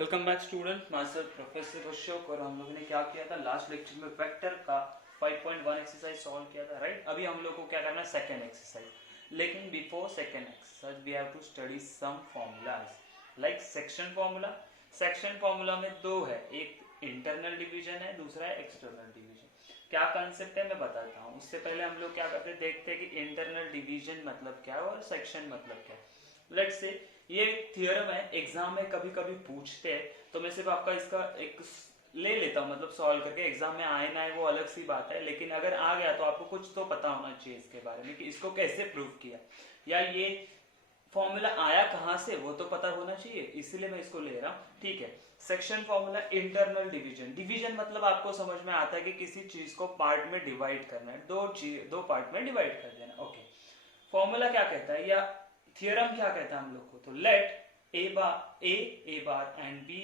Welcome back student, my self professor Ashok. और हम लोगों ने क्या किया था लास्ट लेक्चर में, वेक्टर का 5.1 एक्सरसाइज सॉल्व किया था, राइट। अभी हम लोग को क्या करना है, सेकंड एक्सरसाइज। लेकिन before second exercise we have to study some formulas like section formula. Section formula में दो है, एक इंटरनल डिवीजन है, दूसरा है एक्सटर्नल डिवीजन। क्या कंसेप्ट है मैं बताता हूँ। उससे पहले हम लोग क्या करते हैं, देखते हैं कि इंटरनल डिवीजन मतलब क्या है और सेक्शन मतलब क्या है। लेट्स से ये थियरम है, एग्जाम में कभी कभी पूछते हैं, तो मैं सिर्फ आपका इसका एक ले लेता हूँ, मतलब सॉल्व करके। एग्जाम में आए ना आए वो अलग सी बात है, लेकिन अगर आ गया तो आपको कुछ तो पता होना चाहिए इसके बारे में कि इसको कैसे प्रूव किया, या ये फॉर्मूला आया कहाँ से वो तो पता होना चाहिए, इसलिए मैं इसको ले रहा हूँ। ठीक है, section formula internal division. Division मतलब आपको समझ में आता है कि किसी चीज को पार्ट में डिवाइड करना है, दो पार्ट में डिवाइड कर देना। ओके, फॉर्मूला क्या कहता है या थियरम क्या कहता है हम लोग को, तो let A bar and B,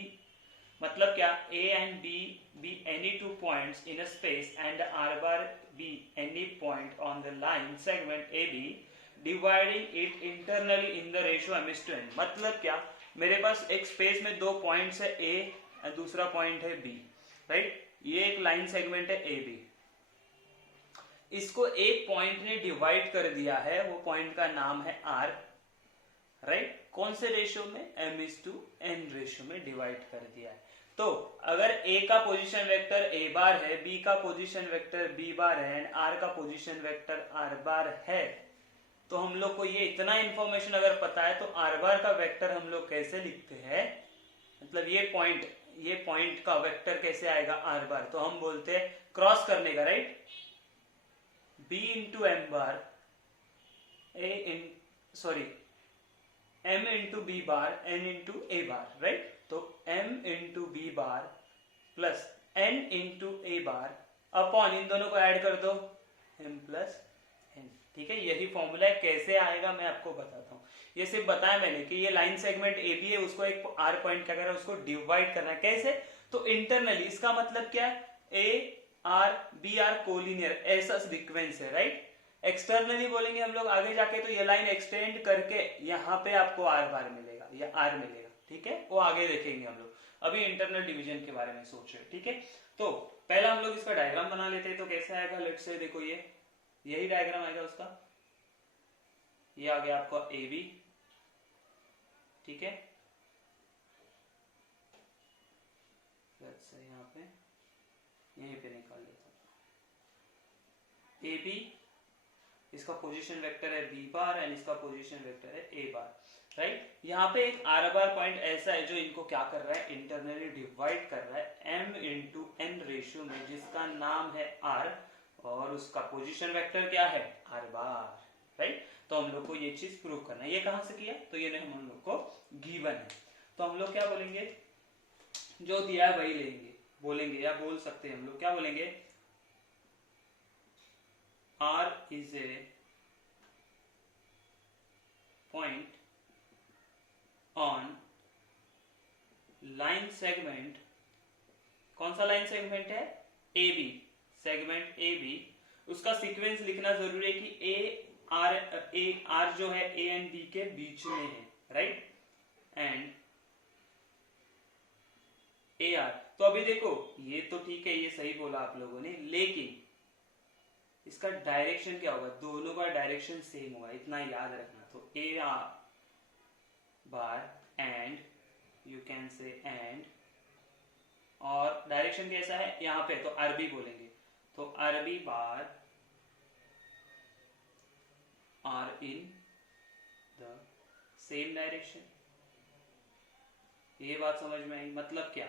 मतलब क्या, A and B be any two points in a space and R bar be any point on the line segment A B dividing it internally in the ratio M is to N. मतलब क्या, मेरे पास एक space में दो points है ए और दूसरा point है बी, राइट। ये एक लाइन सेगमेंट है ए बी, इसको एक पॉइंट ने डिवाइड कर दिया है, वो पॉइंट का नाम है आर, राइट। कौन से रेशियो में, M is to N ratio में डिवाइड कर दिया है। तो अगर ए का पोजीशन वेक्टर ए बार है, बी का पोजीशन वेक्टर बी बार है एंड आर का पोजीशन वेक्टर आर बार है, तो हम लोग को ये इतना इंफॉर्मेशन अगर पता है तो आर बार का वेक्टर हम लोग कैसे लिखते हैं, मतलब ये पॉइंट का वेक्टर कैसे आएगा आर बार, तो हम बोलते हैं क्रॉस करने का, right. B into M bar A in sorry m into B bar n into A bar, right. तो m into B bar plus n into A bar upon, इन दोनों को ऐड कर दो, m प्लस n। ठीक है, यही formula है। कैसे आएगा मैं आपको बताता हूँ। ये सिर्फ बताया मैंने कि ये लाइन सेगमेंट ए बी है, उसको एक आर पॉइंट क्या करना है, उसको डिवाइड करना है। कैसे, तो इंटरनली। इसका मतलब क्या है, A R B are collinear, ऐसा सीक्वेंस है, राइट। एक्सटर्नली बोलेंगे हम लोग आगे जाके, तो ये लाइन एक्सटेंड करके यहाँ पे आपको आर बार मिलेगा या आर मिलेगा, ठीक है, वो आगे देखेंगे हम लोग। अभी इंटरनल डिवीजन के बारे में सोच रहे, ठीक है। तो पहला हम लोग इसका डायग्राम बना लेते हैं, तो कैसे आएगा, लेट्स से देखो ये यही डायग्राम आएगा उसका। ये आ गया आपका ए बी, ठीक है। लेट्स से यहाँ पे यहीं पे निकाल लेता हूँ ए बी, इसका पोजीशन वेक्टर है बी बार एंड इसका पोजीशन वेक्टर है ए बार, राइट। यहाँ पे एक आर बार पॉइंट ऐसा है जो इनको क्या कर रहा है, इंटरनली डिवाइड कर रहा है m इंटू एन रेशियो में, जिसका नाम है r, और उसका पोजीशन वेक्टर क्या है, r बार, राइट। तो हम लोग को ये चीज प्रूव करना है। ये कहां से किया, तो ये हम लोग को गिवन है, तो हम लोग क्या बोलेंगे, जो दिया है वही लेंगे, बोलेंगे या बोल सकते हैं हम लोग, क्या बोलेंगे, R is a point on line segment, कौन सा लाइन सेगमेंट है, A B, segment A B. उसका सीक्वेंस लिखना जरूरी है कि ए आर जो है ए एंड बी के बीच में है, राइट, एंड ए आर। तो अभी देखो ये तो ठीक है, ये सही बोला आप लोगों ने, लेकिन इसका डायरेक्शन क्या होगा, दोनों का डायरेक्शन सेम होगा, इतना याद रखना। तो A R bar and, you can say and, और डायरेक्शन कैसा है यहाँ पे, तो आरबी बोलेंगे, तो R B bar are in the same direction. ये बात समझ में आई, मतलब क्या,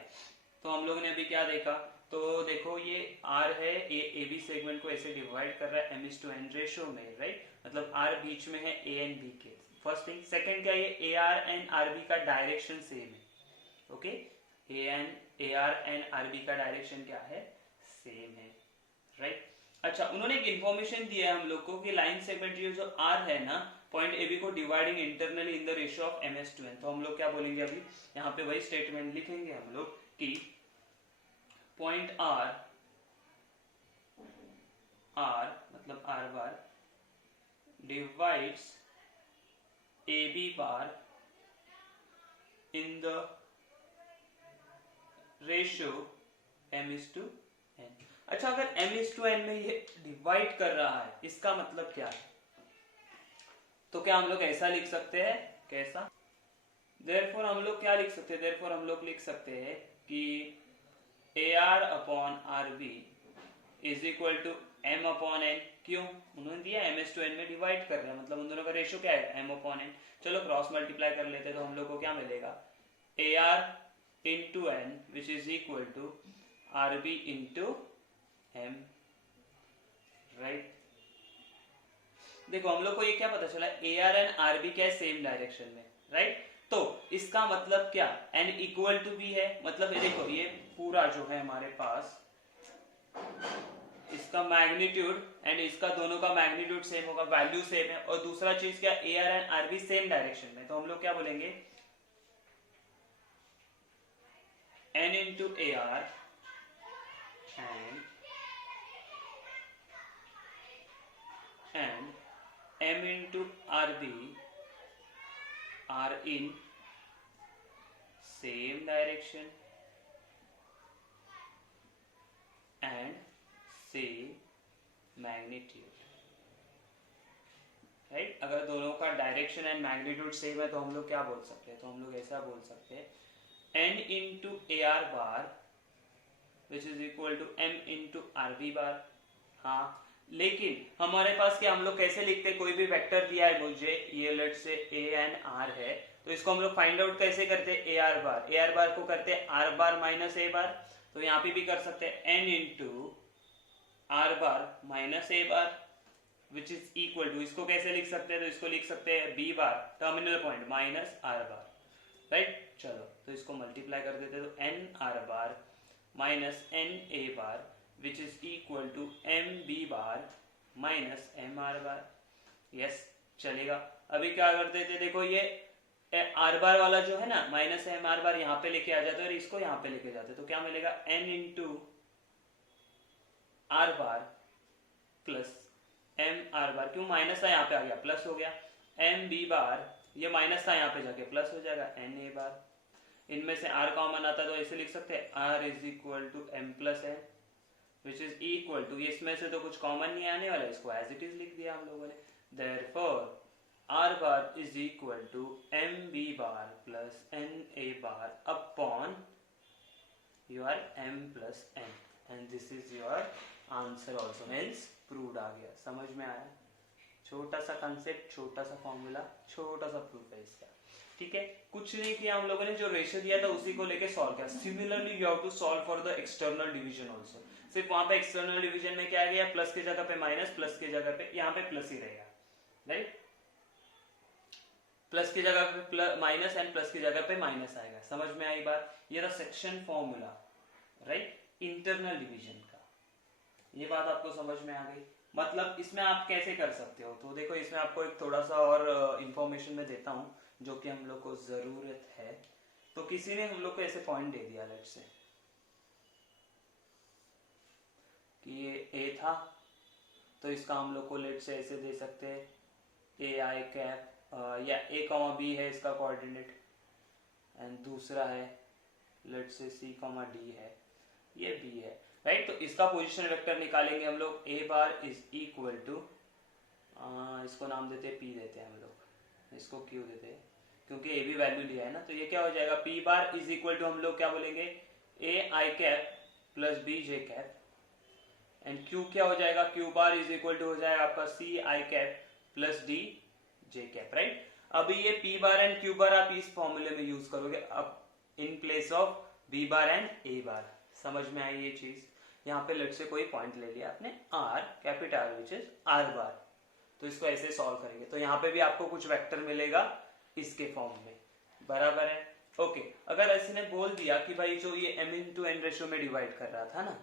तो हम लोगों ने अभी क्या देखा, तो देखो ये R है, ये ए बी सेगमेंट को ऐसे डिवाइड कर रहा है m is to n ratio में, राइट। मतलब R बीच में है a एंड b के, फर्स्ट थिंग। सेकंड क्या, ये A R and R B का डायरेक्शन सेम है, okay. A R and R B का डायरेक्शन क्या है, सेम है, राइट। अच्छा, उन्होंने एक इन्फॉर्मेशन दिया है हम लोग को कि लाइन सेगमेंट जो R है ना, पॉइंट ए बी को dividing internally in the ratio of M as to N. तो हम लोग क्या बोलेंगे, अभी यहाँ पे वही स्टेटमेंट लिखेंगे हम लोग कि पॉइंट R मतलब R bar divides A B bar in the ratio m:n। अच्छा, अगर m:n में ये डिवाइड कर रहा है, इसका मतलब क्या है? तो क्या हम लोग ऐसा लिख सकते हैं? कैसा? देयरफॉर हम लोग क्या लिख सकते हैं? देयरफॉर हम लोग लिख सकते हैं कि AR upon RB is equal to m upon n। क्यों? उन्होंने दिया m:n में डिवाइड कर रहे हैं, मतलब उन दोनों का रेशियो क्या है? m upon n। चलो क्रॉस मल्टीप्लाई कर लेते हैं, तो हम लोग को क्या मिलेगा? AR into n which is equal to RB into m, right. देखो हम लोग को ये क्या पता चला? AR एंड RB क्या है? सेम डायरेक्शन में, राइट। तो इसका मतलब क्या? n इक्वल टू b है, मतलब ये देखो ये पूरा जो है हमारे पास, इसका मैग्नीट्यूड एंड इसका दोनों का मैग्नीट्यूड सेम होगा, वैल्यू सेम है। और दूसरा चीज क्या? AR and RB same direction में, तो हम लोग क्या बोलेंगे? n into AR and m into RB are in same direction and same magnitude, right. अगर दोनों का डायरेक्शन एंड मैग्नीट्यूड सेम है तो हम लोग क्या बोल सकते हैं? तो हम लोग ऐसा बोल सकते हैं n into AR bar which is equal to m into RB bar. हाँ, लेकिन हमारे पास क्या, हम लोग कैसे लिखते हैं? कोई भी वेक्टर दिया है मुझे, ये लेट से a एंड r है, तो इसको हम लोग फाइंड आउट कैसे करते हैं? AR बार को करते हैं r bar minus a bar. तो यहाँ पे भी कर सकते हैं n into r bar minus a bar which is equal to, इसको कैसे लिख सकते हैं? तो इसको लिख सकते हैं b बार टर्मिनल पॉइंट माइनस r बार, राइट। चलो तो इसको मल्टीप्लाई कर देते हैं, तो n r bar minus n a bar which is equal to m b bar minus m r bar. Yes, चलेगा। अभी क्या करते थे? देखो ये r बार वाला जो है ना, माइनस m r बार यहाँ पे लेके आ जाते और इसको यहाँ पे लेके जाते, तो क्या मिलेगा? n इंटू r बार प्लस m r बार। क्यों? माइनस था, यहाँ पे आ गया प्लस हो गया। m b बार, ये माइनस था, यहाँ पे जाके प्लस हो जाएगा n a बार। इनमें से r कॉमन आता है तो ऐसे लिख सकते हैं r is equal to m plus n which is equal to, इसमें से तो कुछ कॉमन नहीं आने वाला, इसको एज इट इज लिख दिया हम लोगों ने। Therefore r bar is equal to m b bar plus n a bar upon your m plus n, and this is your answer also, means proved आ गया। समझ में आया? छोटा सा कंसेप्ट, छोटा सा फॉर्मूला, छोटा सा प्रूफ है इसका, ठीक है। कुछ नहीं किया हम लोगों ने, जो रेशियो दिया था उसी को लेके सॉल्व किया। Similarly you have to solve for the external division also. सिर्फ वहां पे एक्सटर्नल डिवीजन में क्या आ गया? प्लस की जगह पे माइनस, प्लस की जगह पे, यहाँ पे प्लस ही रहेगा, राइट। प्लस की जगह पे माइनस एंड प्लस की जगह पे माइनस आएगा। समझ में आई बात? ये था section formula, right, internal division का। ये बात आपको समझ में आ गई? मतलब इसमें आप कैसे कर सकते हो? तो देखो इसमें आपको एक थोड़ा सा और इंफॉर्मेशन में देता हूं जो कि हम लोग को जरूरत है। तो किसी ने हम लोग को ऐसे पॉइंट दे दिया, लेट से कि ये ए था, तो इसका हम लोग को लेट से ऐसे दे सकते हैं ए आई कैप, या ए कॉमा बी है इसका कोऑर्डिनेट, एंड दूसरा है लेट से सी कॉमा डी है, ये बी है, राइट। तो इसका पोजीशन वेक्टर निकालेंगे हम लोग। ए बार इज इक्वल टू, इसको नाम देते हैं पी, देते हैं हम लोग, इसको क्यू देते हैं क्योंकि ए भी वैल्यू लिया है ना। तो ये क्या हो जाएगा? P bar is equal to, हम लोग क्या बोलेंगे? A I cap plus B J cap, and Q क्या हो जाएगा? Q bar is equal to हो जाएगा आपका C I cap plus D J cap, right. अभी ये P bar and Q bar आप इस फॉर्मूले में यूज करोगे अब in place of B bar and A bar. समझ में आई ये चीज? यहाँ पे लेट से कोई पॉइंट ले लिया आपने R, capital which is R bar, तो इसको ऐसे सॉल्व करेंगे तो यहाँ पे भी आपको कुछ वेक्टर मिलेगा इसके फॉर्म में, बराबर है? ओके। अगर ऐसे ने बोल दिया कि भाई जो ये m इंटू एन रेशियो में डिवाइड कर रहा था ना,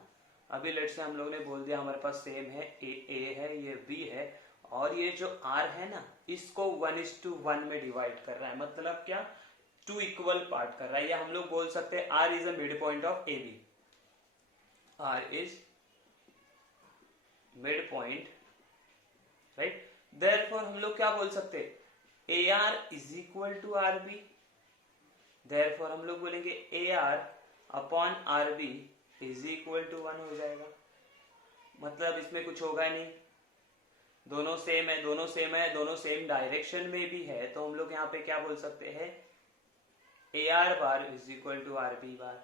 अभी लेट से हम लोग ने बोल दिया हमारे पास सेम है, ए है, ये बी है, और ये जो r है ना इसको 1:1 में डिवाइड कर रहा है, मतलब क्या? 2 इक्वल पार्ट कर रहा है, या हम लोग बोल सकते हैं r is a mid point of A B, r is mid point, right. Therefore हम लोग क्या बोल सकते हैं? AR is equal to RB, therefore हम लोग बोलेंगे AR upon R B is equal to 1 हो जाएगा। मतलब इसमें कुछ होगा नहीं, दोनों सेम है, दोनों सेम है, दोनों सेम डायरेक्शन में भी है, तो हम लोग यहाँ पे क्या बोल सकते हैं, A R bar is equal to R B bar,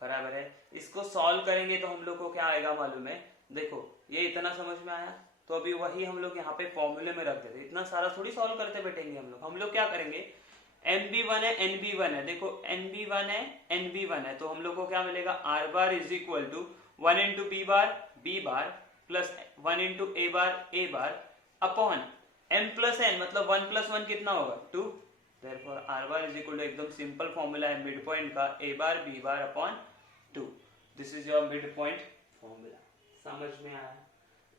बराबर है। इसको सॉल्व करेंगे तो हम लोग को क्या आएगा मालूम है, देखो ये इतना समझ में आया, तो अभी वही हम लोग यहाँ पे फॉर्मूले में रख देते, इतना सारा थोड़ी सॉल्व करते बैठेंगे हम लोग क्या करेंगे, NB1 है NB1 है, देखो NB1 है NB1 है, तो हम लोग को क्या मिलेगा, R bar is equal to 1 into B bar plus 1 into A bar upon m plus n, मतलब 1 प्लस 1 कितना होगा 2, therefore R bar is equal to, एकदम सिंपल फॉर्मूला है मिड पॉइंट का, A bar B bar upon 2, this is your mid point formula. समझ में आया,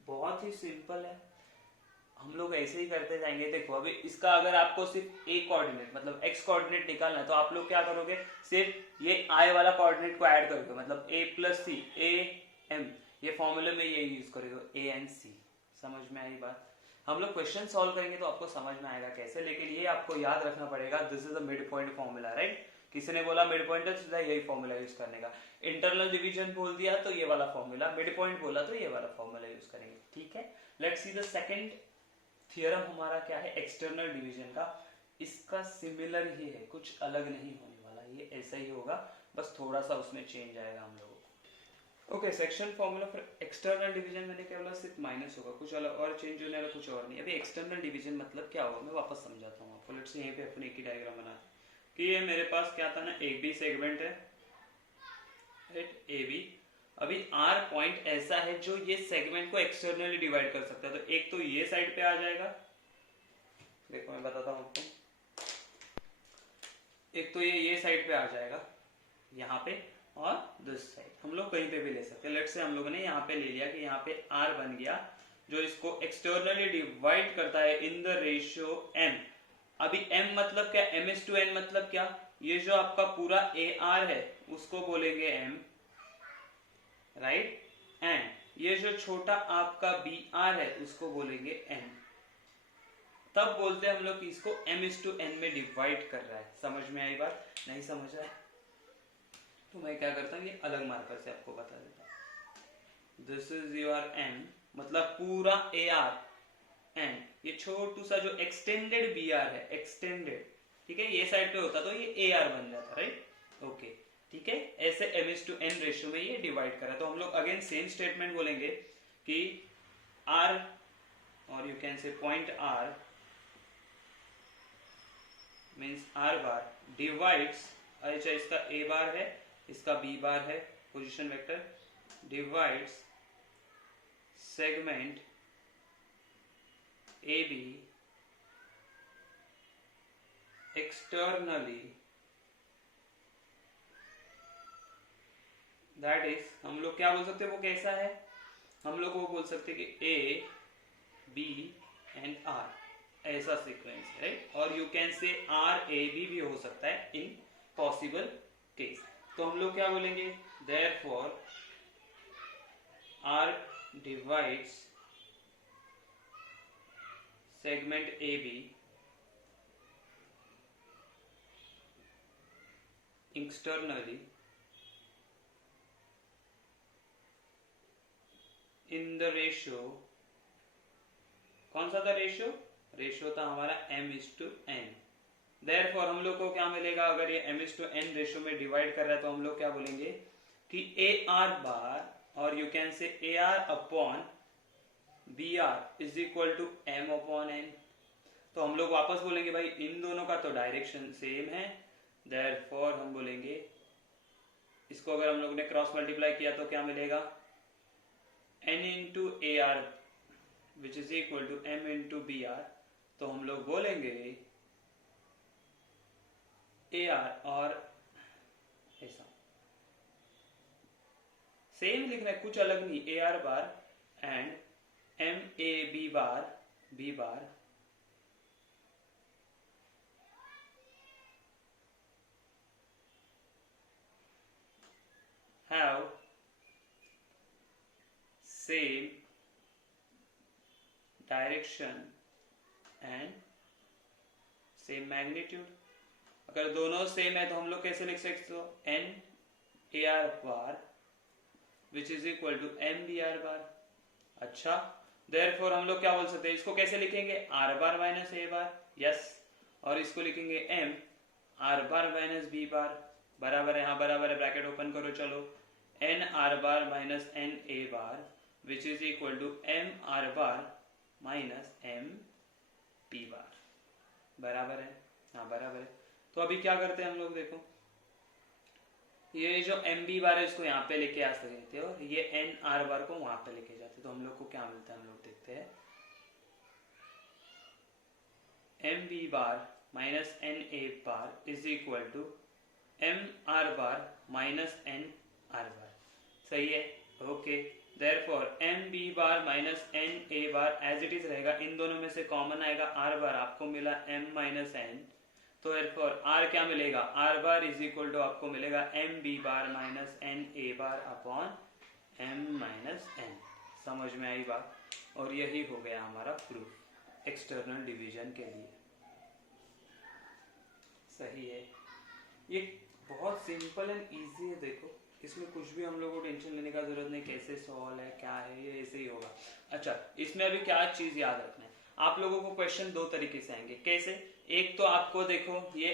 बहुत ही सिंपल है, हम लोग ऐसे ही करते जाएंगे। देखो अभी इसका अगर आपको सिर्फ ए कोऑर्डिनेट मतलब एक्स कोऑर्डिनेट निकालना है, तो आप लोग क्या करोगे, सिर्फ ये आई वाला कोऑर्डिनेट को ऐड करोगे, मतलब ए प्लस सी ए एम, ये फॉर्मूले में ये यूज करोगे ए एंड सी। समझ में आई बात, हम लोग क्वेश्चन सॉल्व करेंगे तो आपको समझ में आएगा कैसे, लेकिन ये आपको याद रखना पड़ेगा, this is the mid point formula, right. किसी ने बोला मिड पॉइंट है, सीधा यही फॉर्मूला यूज करने का, इंटरनल डिवीजन बोल दिया तो ये वाला फॉर्मूला, मिड पॉइंट बोला तो ये वाला फॉर्मूला यूज करेंगे, ठीक है। Let's see the second theorem हमारा क्या है, एक्सटर्नल डिवीजन का। इसका सिमिलर ही है, कुछ अलग नहीं होने वाला, ये ऐसा ही होगा, बस थोड़ा सा उसमें चेंज आएगा हम लोगों को। Okay, section formula for external division मैंने क्या बोला, सिर्फ माइनस होगा, कुछ अलग और चेंज होने वाला कुछ और नहीं। अभी एक्सटर्नल डिवीजन मतलब क्या होगा मैं वापस समझाता हूँ आपको। लेट्स यहीं पे अपने एक ही डायग्राम बनाते कि ये मेरे पास क्या था ना, ए बी सेगमेंट है, राइट, ए बी। अभी आर पॉइंट ऐसा है जो ये सेगमेंट को एक्सटर्नली डिवाइड कर सकता है, तो एक तो ये साइड पे आ जाएगा, देखो मैं बताता हूँ आपको, एक तो ये साइड पे आ जाएगा यहाँ पे, और दिस साइड हम लोग कहीं पे भी ले सकते हैं। लेट्स से हम लोगों ने यहाँ पे ले लिया कि यहाँ पे आर बन गया जो इसको एक्सटर्नली डिवाइड करता है इन द रेशियो m। अभी m मतलब क्या, m/n मतलब क्या, ये जो आपका पूरा ए आर है उसको बोलेंगे m, राइट, एंड ये जो छोटा आपका बी आर है उसको बोलेंगे n। तब बोलते हैं हम लोग कि इसको m/n में डिवाइड कर रहा है। समझ में आई बात, नहीं समझ रहा है तो मैं क्या करता हूँ, ये अलग मार्कर से आपको बता देता हूँ। दिस इज योर m, मतलब पूरा ए आर, एंड ये छोटू सा जो एक्सटेंडेड बी आर है, एक्सटेंडेड, ठीक है, ये साइड पे होता तो ये ए आर बन जाता, राइट, ओके, ठीक है। ऐसे m/n रेशियो में ये डिवाइड करा, तो हम लोग अगेन सेम स्टेटमेंट बोलेंगे कि r, और यू कैन से point r means r bar divides, अच्छा इसका a बार है, इसका b बार है, position vector, divides segment AB externally, that is, हम लोग क्या बोल सकते हैं वो कैसा है, हम लोग वो बोल सकते हैं कि A B एंड R ऐसा सीक्वेंस है, राइट, और यू कैन से RAB भी हो सकता है इन पॉसिबल केस। तो हम लोग क्या बोलेंगे, therefore R divides segment AB externally in the ratio, कौन सा था रेशियो, रेशियो था हमारा m/n। देयरफॉर हम लोग को क्या मिलेगा, अगर ये m/n रेशियो में डिवाइड कर रहा है तो हम लोग क्या बोलेंगे कि ए आर बार, और you can say A R upon B R is equal to m/n। तो हम लोग वापस बोलेंगे भाई इन दोनों का तो डायरेक्शन सेम है, देयरफॉर हम बोलेंगे इसको अगर हम लोग ने क्रॉस मल्टीप्लाई किया तो क्या मिलेगा, n into A R which is equal to m into B R. तो हम लोग बोलेंगे ए आर, और ऐसा सेम लिखना है, कुछ अलग नहीं, ए R bar and m/a/b bar b bar have same direction and same magnitude। अगर दोनों सेम है तो हम लोग कैसे लिख सकते हो, N A R bar which is equal to M B R bar. अच्छा, देयरफॉर हम लोग क्या बोल सकते हैं, इसको कैसे लिखेंगे, R bar minus A bar, yes, और इसको लिखेंगे M R bar minus B bar, बराबर है, हाँ बराबर है, ब्रैकेट ओपन करो, चलो, N R bar minus N A bar which is equal to M R bar minus M P bar, बराबर है, हाँ बराबर है। तो अभी क्या करते हैं हम लोग, देखो ये जो एम बी बार है इसको यहाँ पे लेके आ सकते हो, ये एन आर बार को वहां पे लेके जाते, तो हम लोग को क्या मिलता है, हम लोग देखते हैं, M B bar minus N A bar is equal to M R bar minus N R bar, सही है, okay. Therefore M B bar minus N A bar as it is रहेगा, इन दोनों में से कॉमन आएगा आर बार, आपको मिला एम माइनस एन, तो एरफॉर आर क्या मिलेगा, R bar is equal to आपको मिलेगा M B bar minus N A bar upon M minus N, समझ में आई बात, और यही हो गया हमारा प्रूफ एक्सटर्नल डिवीजन के लिए, सही है। ये बहुत सिंपल एंड इजी है, देखो इसमें कुछ भी हम लोगों को टेंशन लेने का जरूरत नहीं, कैसे सॉल्व है क्या है, ये ऐसे ही होगा। अच्छा, इसमें अभी क्या चीज याद रखना है, आप लोगों को क्वेश्चन दो तरीके से आएंगे, कैसे, एक तो आपको देखो ये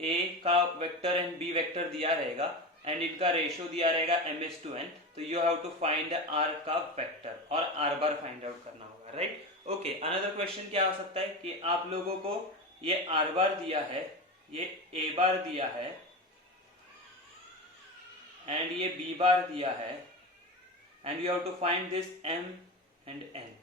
ए का वेक्टर एंड बी वेक्टर दिया रहेगा एंड इनका रेशियो दिया रहेगा ms/n, तो you have to find R का वेक्टर और आर बार फाइंड आउट करना होगा, राइट, ओके। अनदर क्वेश्चन क्या हो सकता है कि आप लोगों को ये आर बार दिया है, ये ए बार दिया है एंड ये बी बार दिया है and you have to find this M and N,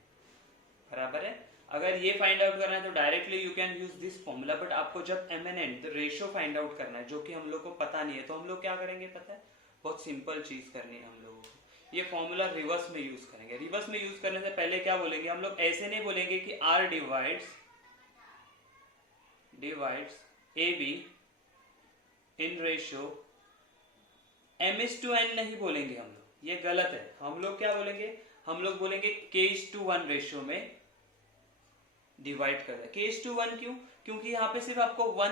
बराबर है। अगर ये फाइंड आउट करना है तो directly you can use this formula, but आपको जब M N N ratio find out करना है जो कि हम लोग को पता नहीं है, तो हम लोग क्या करेंगे पता है, बहुत सिंपल चीज करनी है हम लोगों को, ये फॉर्मूला रिवर्स में यूज करेंगे। रिवर्स में यूज करने से पहले क्या बोलेंगे हम लोग, ऐसे नहीं बोलेंगे कि R divides A B in ratio m/n नहीं बोलेंगे हम लोग, ये गलत है। हम लोग क्या बोलेंगे, हम लोग बोलेंगे k/1 रेशियो में डिवाइड कर दे। k/1 क्यों, क्योंकि यहाँ पे सिर्फ आपको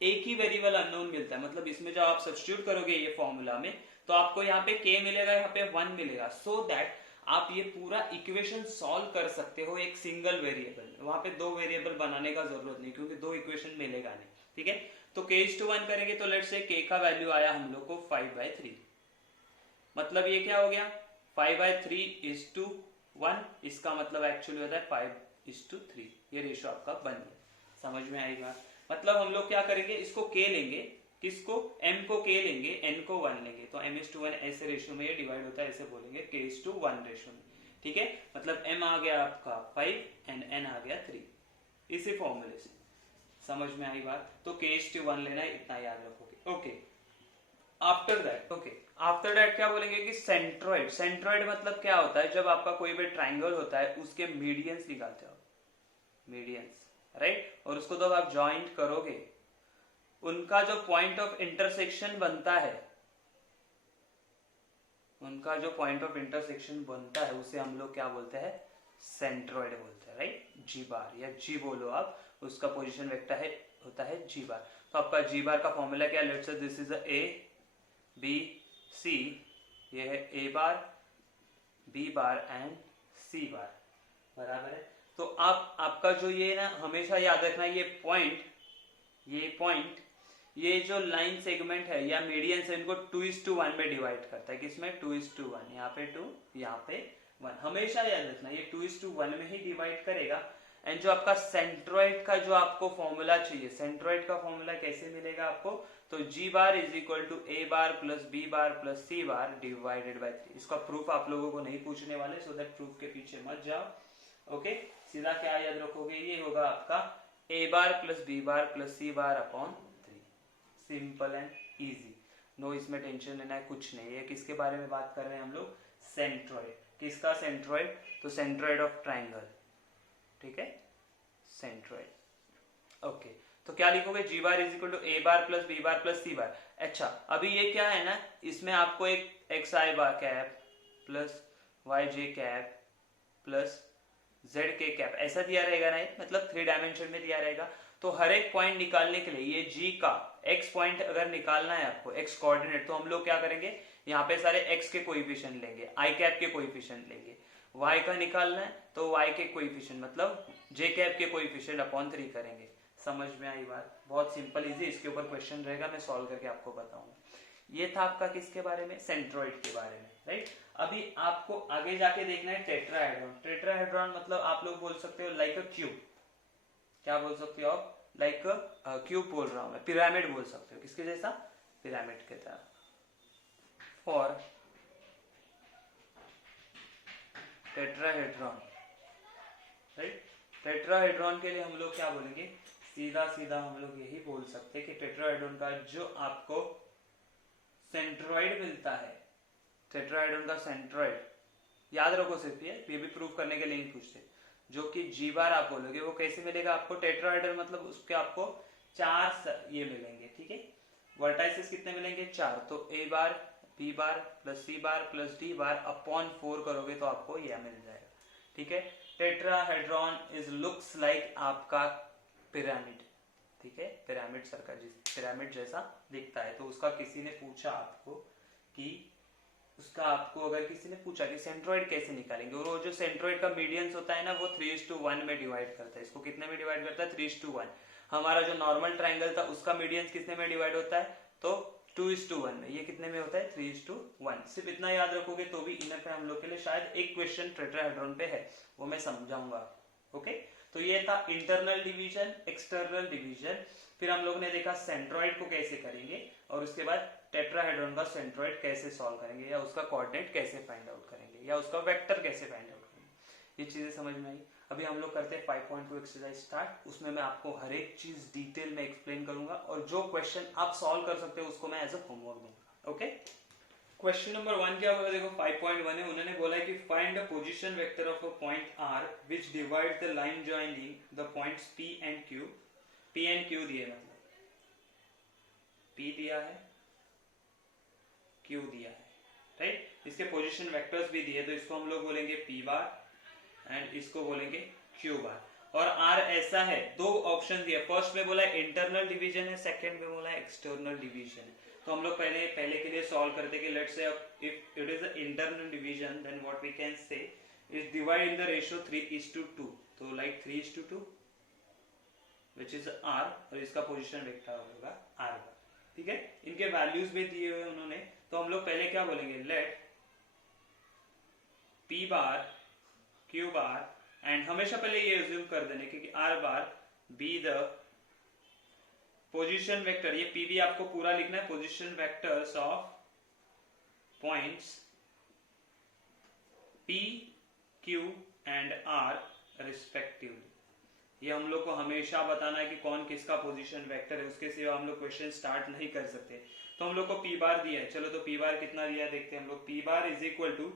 एक ही वेरिएबल अननोन मिलता है, मतलब इसमें जब आप सब्स्टिट्यूट करोगे ये फॉर्मूला में तो आपको यहाँ पे k मिलेगा, यहाँ पे 1 मिलेगा, सो दैट आप ये पूरा इक्वेशन सॉल्व कर सकते हो एक सिंगल वेरिएबल में, वहां पे दो वेरिएबल बनाने का जरूरत नहीं, क्योंकि दो इक्वेशन मिलेगा नहीं, ठीक है। तो k/1 करेंगे तो लेट्स से k का वैल्यू आया हम लोग को 5/3, मतलब ये क्या हो गया 5/3:1, इसका मतलब एक्चुअली होता है 5:3, ये रेशियो आपका बन गया, समझ में आई बात। मतलब हम लोग क्या करेंगे, इसको k लेंगे, किसको, m को k लेंगे, n को 1 लेंगे, तो m/1 ऐसे रेशियो में ये डिवाइड होता है, ऐसे बोलेंगे k/1 रेशियो में, ठीक है। मतलब m आ गया आपका 5 एंड n आ गया 3, इसी फॉर्मूले से, समझ में आई बात। तो k/1 लेना है, इतना याद रखोगे, ओके। आफ्टर दैट क्या बोलेंगे कि सेंट्रोइड। सेंट्रोइड मतलब क्या होता है, जब आपका कोई भी ट्राइंगल होता है उसके मीडियंस निकालते हो, मीडियंस, राइट, और उसको जब आप ज्वाइंट करोगे उनका जो पॉइंट ऑफ इंटरसेक्शन बनता है, उनका जो पॉइंट ऑफ इंटरसेक्शन बनता है उसे हम लोग क्या बोलते हैं, सेंट्रोइड बोलते हैं, राइट, जी बार या जी बोलो आप, उसका पोजीशन वेक्टर है होता है जी बार। तो आपका जी बार का फॉर्मूला क्या है, let's say this is A B C, ये है ए bar B bar and c बार, बराबर है। तो आपका जो ये ना हमेशा याद रखना, ये पॉइंट ये जो लाइन सेगमेंट है या मीडियन है, इनको 2:1 में डिवाइड करता है, किसमें 2:1, यहाँ पे 2 यहाँ पे 1, हमेशा याद रखना ये 2:1 में ही डिवाइड करेगा। एंड जो आपका सेंट्रोइड का जो आपको फॉर्मूला चाहिए, सेंट्रोइड का फॉर्मूला कैसे मिलेगा आपको, तो G bar is equal to A bar plus B bar plus C bar divided by 3। इसका प्रूफ आप लोगों को नहीं पूछने वाले, सो दैट प्रूफ के पीछे मत जाओ, ओके। सीधा क्या याद रखोगे, ये होगा आपका A bar plus B bar plus C bar upon 3, simple and easy, no इसमें टेंशन लेना है कुछ नहीं है। किसके बारे में बात कर रहे हैं हम लोग, सेंट्रोइड, किसका सेंट्रोइड, तो सेंट्रोइड ऑफ ट्राइंगल, ठीक है, सेंट्रोइड, ओके। तो क्या लिखोगे, G bar is equal to A bar plus B bar plus C bar. अच्छा, अभी ये क्या है ना, इसमें आपको एक X I bar cap plus Y J cap plus Z K cap ऐसा दिया रहेगा ना, मतलब 3 डायमेंशन में दिया रहेगा। तो हर एक पॉइंट निकालने के लिए ये जी का एक्स पॉइंट अगर निकालना है आपको, एक्स कोऑर्डिनेट, तो हम लोग क्या करेंगे, यहाँ पे सारे एक्स के कोएफिशिएंट लेंगे, आई कैप के कोएफिशिएंट लेंगे, वाई का निकालना है तो वाई के कोएफिशिएंट मतलब जे कैप के कोएफिशिएंट अपॉन 3 करेंगे। समझ में आई बात? बहुत सिंपल इजी, इसके ऊपर क्वेश्चन रहेगा, मैं सॉल्व करके आपको बताऊंगा। ये था आपका किसके बारे में, सेंट्रॉइड के बारे में, राइट। अभी आपको आगे जाके देखना है टेट्राहेड्रॉन। टेट्राहेड्रॉन मतलब आप लोग बोल सकते हो लाइक अ क्यूब, क्या बोल सकते हो आप, लाइक क्यूब बोल रहा हूं मैं, पिरामिड बोल सकते हो, किसके जैसा, पिरामिड के तरह। फॉर टेट्राहेड्रॉन, राइट, टेट्राहेड्रॉन के लिए हम लोग क्या बोलेंगे, सीधा सीधा हम लोग यही बोल सकते हैं कि टेट्राहेड्रॉन का जो आपको सेंट्रॉइड मिलता है, टेट्राहेड्रॉन का सेंट्रॉइड याद रखो, सिर्फ ये भी प्रूव करने के लिए नहीं पूछते, जो कि जी बार आप बोलोगे वो कैसे मिलेगा आपको, टेट्राहेड्रल मतलब उसके आपको 4 ये मिलेंगे, ठीक है, वर्टाइसेस कितने मिलेंगे, 4, तो ए bar B bar plus C bar plus d bar upon 4 करोगे तो आपको यह मिल जाएगा, ठीक है। टेट्राहेड्रॉन इज लुक्स लाइक आपका पिरामिड, ठीक है, पिरामिड सर्कल, पिरामिड जैसा दिखता है। तो उसका किसी ने पूछा आपको कि उसका आपको अगर किसी ने पूछा कि सेंट्रॉइड कैसे निकालेंगे, और वो जो सेंट्रॉइड का मीडियंस होता है ना वो 3:1 में डिवाइड करता है, इसको कितने में डिवाइड करता है, 3:1। हमारा जो नॉर्मल ट्राइंगल था उसका मीडियंस कितने में डिवाइड होता है, तो 2:1 में, ये कितने में होता है, 3:1। सिर्फ इतना याद रखोगे तो भी इनफ है हम लोग के लिए। शायद एक क्वेश्चन टेट्राहेड्रॉन पे है, वो मैं समझाऊंगा, ओके। तो ये था इंटरनल डिवीजन, एक्सटर्नल डिवीजन, फिर हम लोग ने देखा सेंट्रॉइड को कैसे करेंगे, और उसके बाद टेट्राहेड्रॉन का सेंट्रॉइड कैसे सॉल्व करेंगे, या उसका कोऑर्डिनेट कैसे फाइंड आउट करेंगे, या उसका वेक्टर कैसे फाइंड आउट करेंगे, ये चीजें समझ में आई। अभी हम लोग करते हैं 5.2 एक्सरसाइज स्टार्ट। उसमें मैं आपको हर एक चीज डिटेल में एक्सप्लेन करूंगा, और जो क्वेश्चन आप सॉल्व कर सकते हो उसको मैं एज अ होमवर्क दूंगा, ओके। क्वेश्चन नंबर 1 क्या होगा, देखो 5.1 है, उन्होंने बोला है कि find the position vector of a point R which divide the line joining the points P and Q. P and Q दिए, मतलब पी दिया है, क्यू दिया है, राइट। इसके पोजीशन वेक्टर्स भी दिए, तो इसको हम लोग बोलेंगे पी बार एंड इसको बोलेंगे क्यू बार। और आर ऐसा है, दो ऑप्शन दिए, फर्स्ट में बोला इंटरनल डिवीजन है, सेकंड में बोला एक्सटर्नल डिवीजन है। तो हम लोग पहले के लिए सॉल्व करते कि let's say if it is a internal division then what we can say is divide in the ratio 3:2, तो लाइक 3:2 विच इज आर, और इसका पोजीशन वेक्टर होगा आर बार, ठीक है। इनके वैल्यूज भी दिए हुए उन्होंने, तो हम लोग पहले क्या बोलेंगे, let P bar Q bar and हमेशा पहले ये अज्यूम कर देने क्योंकि R bar be the position vector, ये पी भी आपको पूरा लिखना है, position vectors of points P Q and R respectively. ये हम लोग को हमेशा बताना है कि कौन किसका पोजीशन वेक्टर है, उसके सिवा हम लोग क्वेश्चन स्टार्ट नहीं कर सकते। तो हम लोग को पी बार दिया है, चलो तो पी बार कितना दिया है देखते हैं हम लोग। P bar is equal to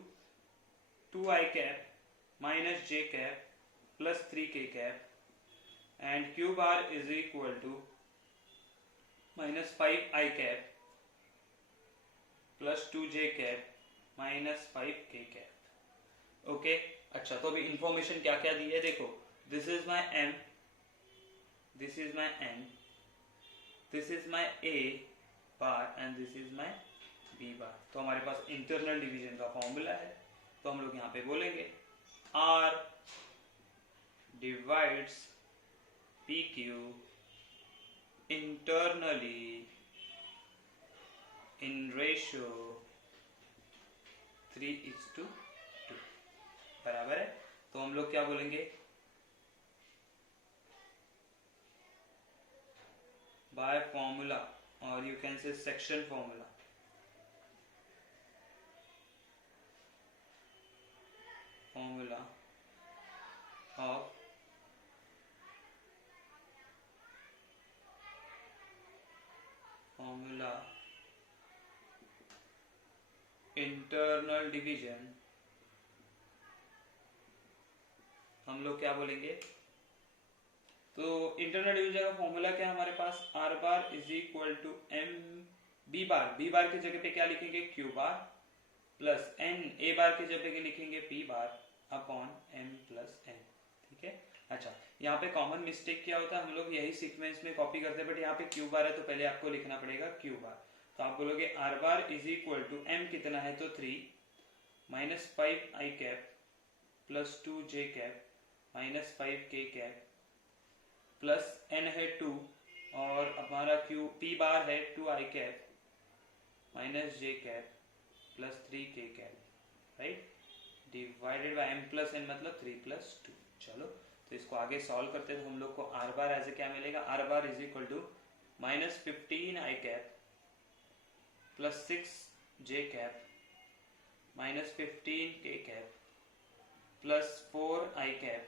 2i cap minus J cap plus 3k cap and Q bar is equal to minus 5i cap plus 2j cap minus 5k cap, okay. अच्छा, तो अभी इंफॉर्मेशन क्या क्या दी है देखो, this is my m, this is my n, this is my a bar and this is my b bar. तो हमारे पास इंटरनल डिवीजन का फॉर्मूला है, तो हम लोग यहाँ पे बोलेंगे R divides PQ internally in ratio 3:2, बराबर है। तो हम लोग क्या बोलेंगे, by formula or you can say section formula, formula of internal division, हम लोग क्या बोलेंगे, तो इंटरनल डिवीजन का फॉर्मूला क्या है हमारे पास, R bar is equal to M B bar, B bar की जगह पे क्या लिखेंगे Q bar plus N, A bar की जगह पे लिखेंगे P bar upon M plus N, ठीक है। अच्छा, यहाँ पे कॉमन मिस्टेक क्या होता है, हम लोग यही सीक्वेंस में कॉपी करते हैं, बट यहाँ पे क्यू बार है तो पहले आपको लिखना पड़ेगा क्यू बार। तो आप बोलोगे R bar is equal to M कितना है तो 3 minus 5 I cap plus 2 J cap minus 5 K cap plus N है 2 और हमारा क्यू पी बार है 2 I cap minus J cap plus 3 K cap, right, divided by M plus N मतलब 3 plus 2। चलो तो इसको आगे सॉल्व करते हैं तो हम लोग को आर बार एज ए क्या मिलेगा, R bar is equal to minus 15 I cap plus 6 J cap minus 15 K cap plus 4 I cap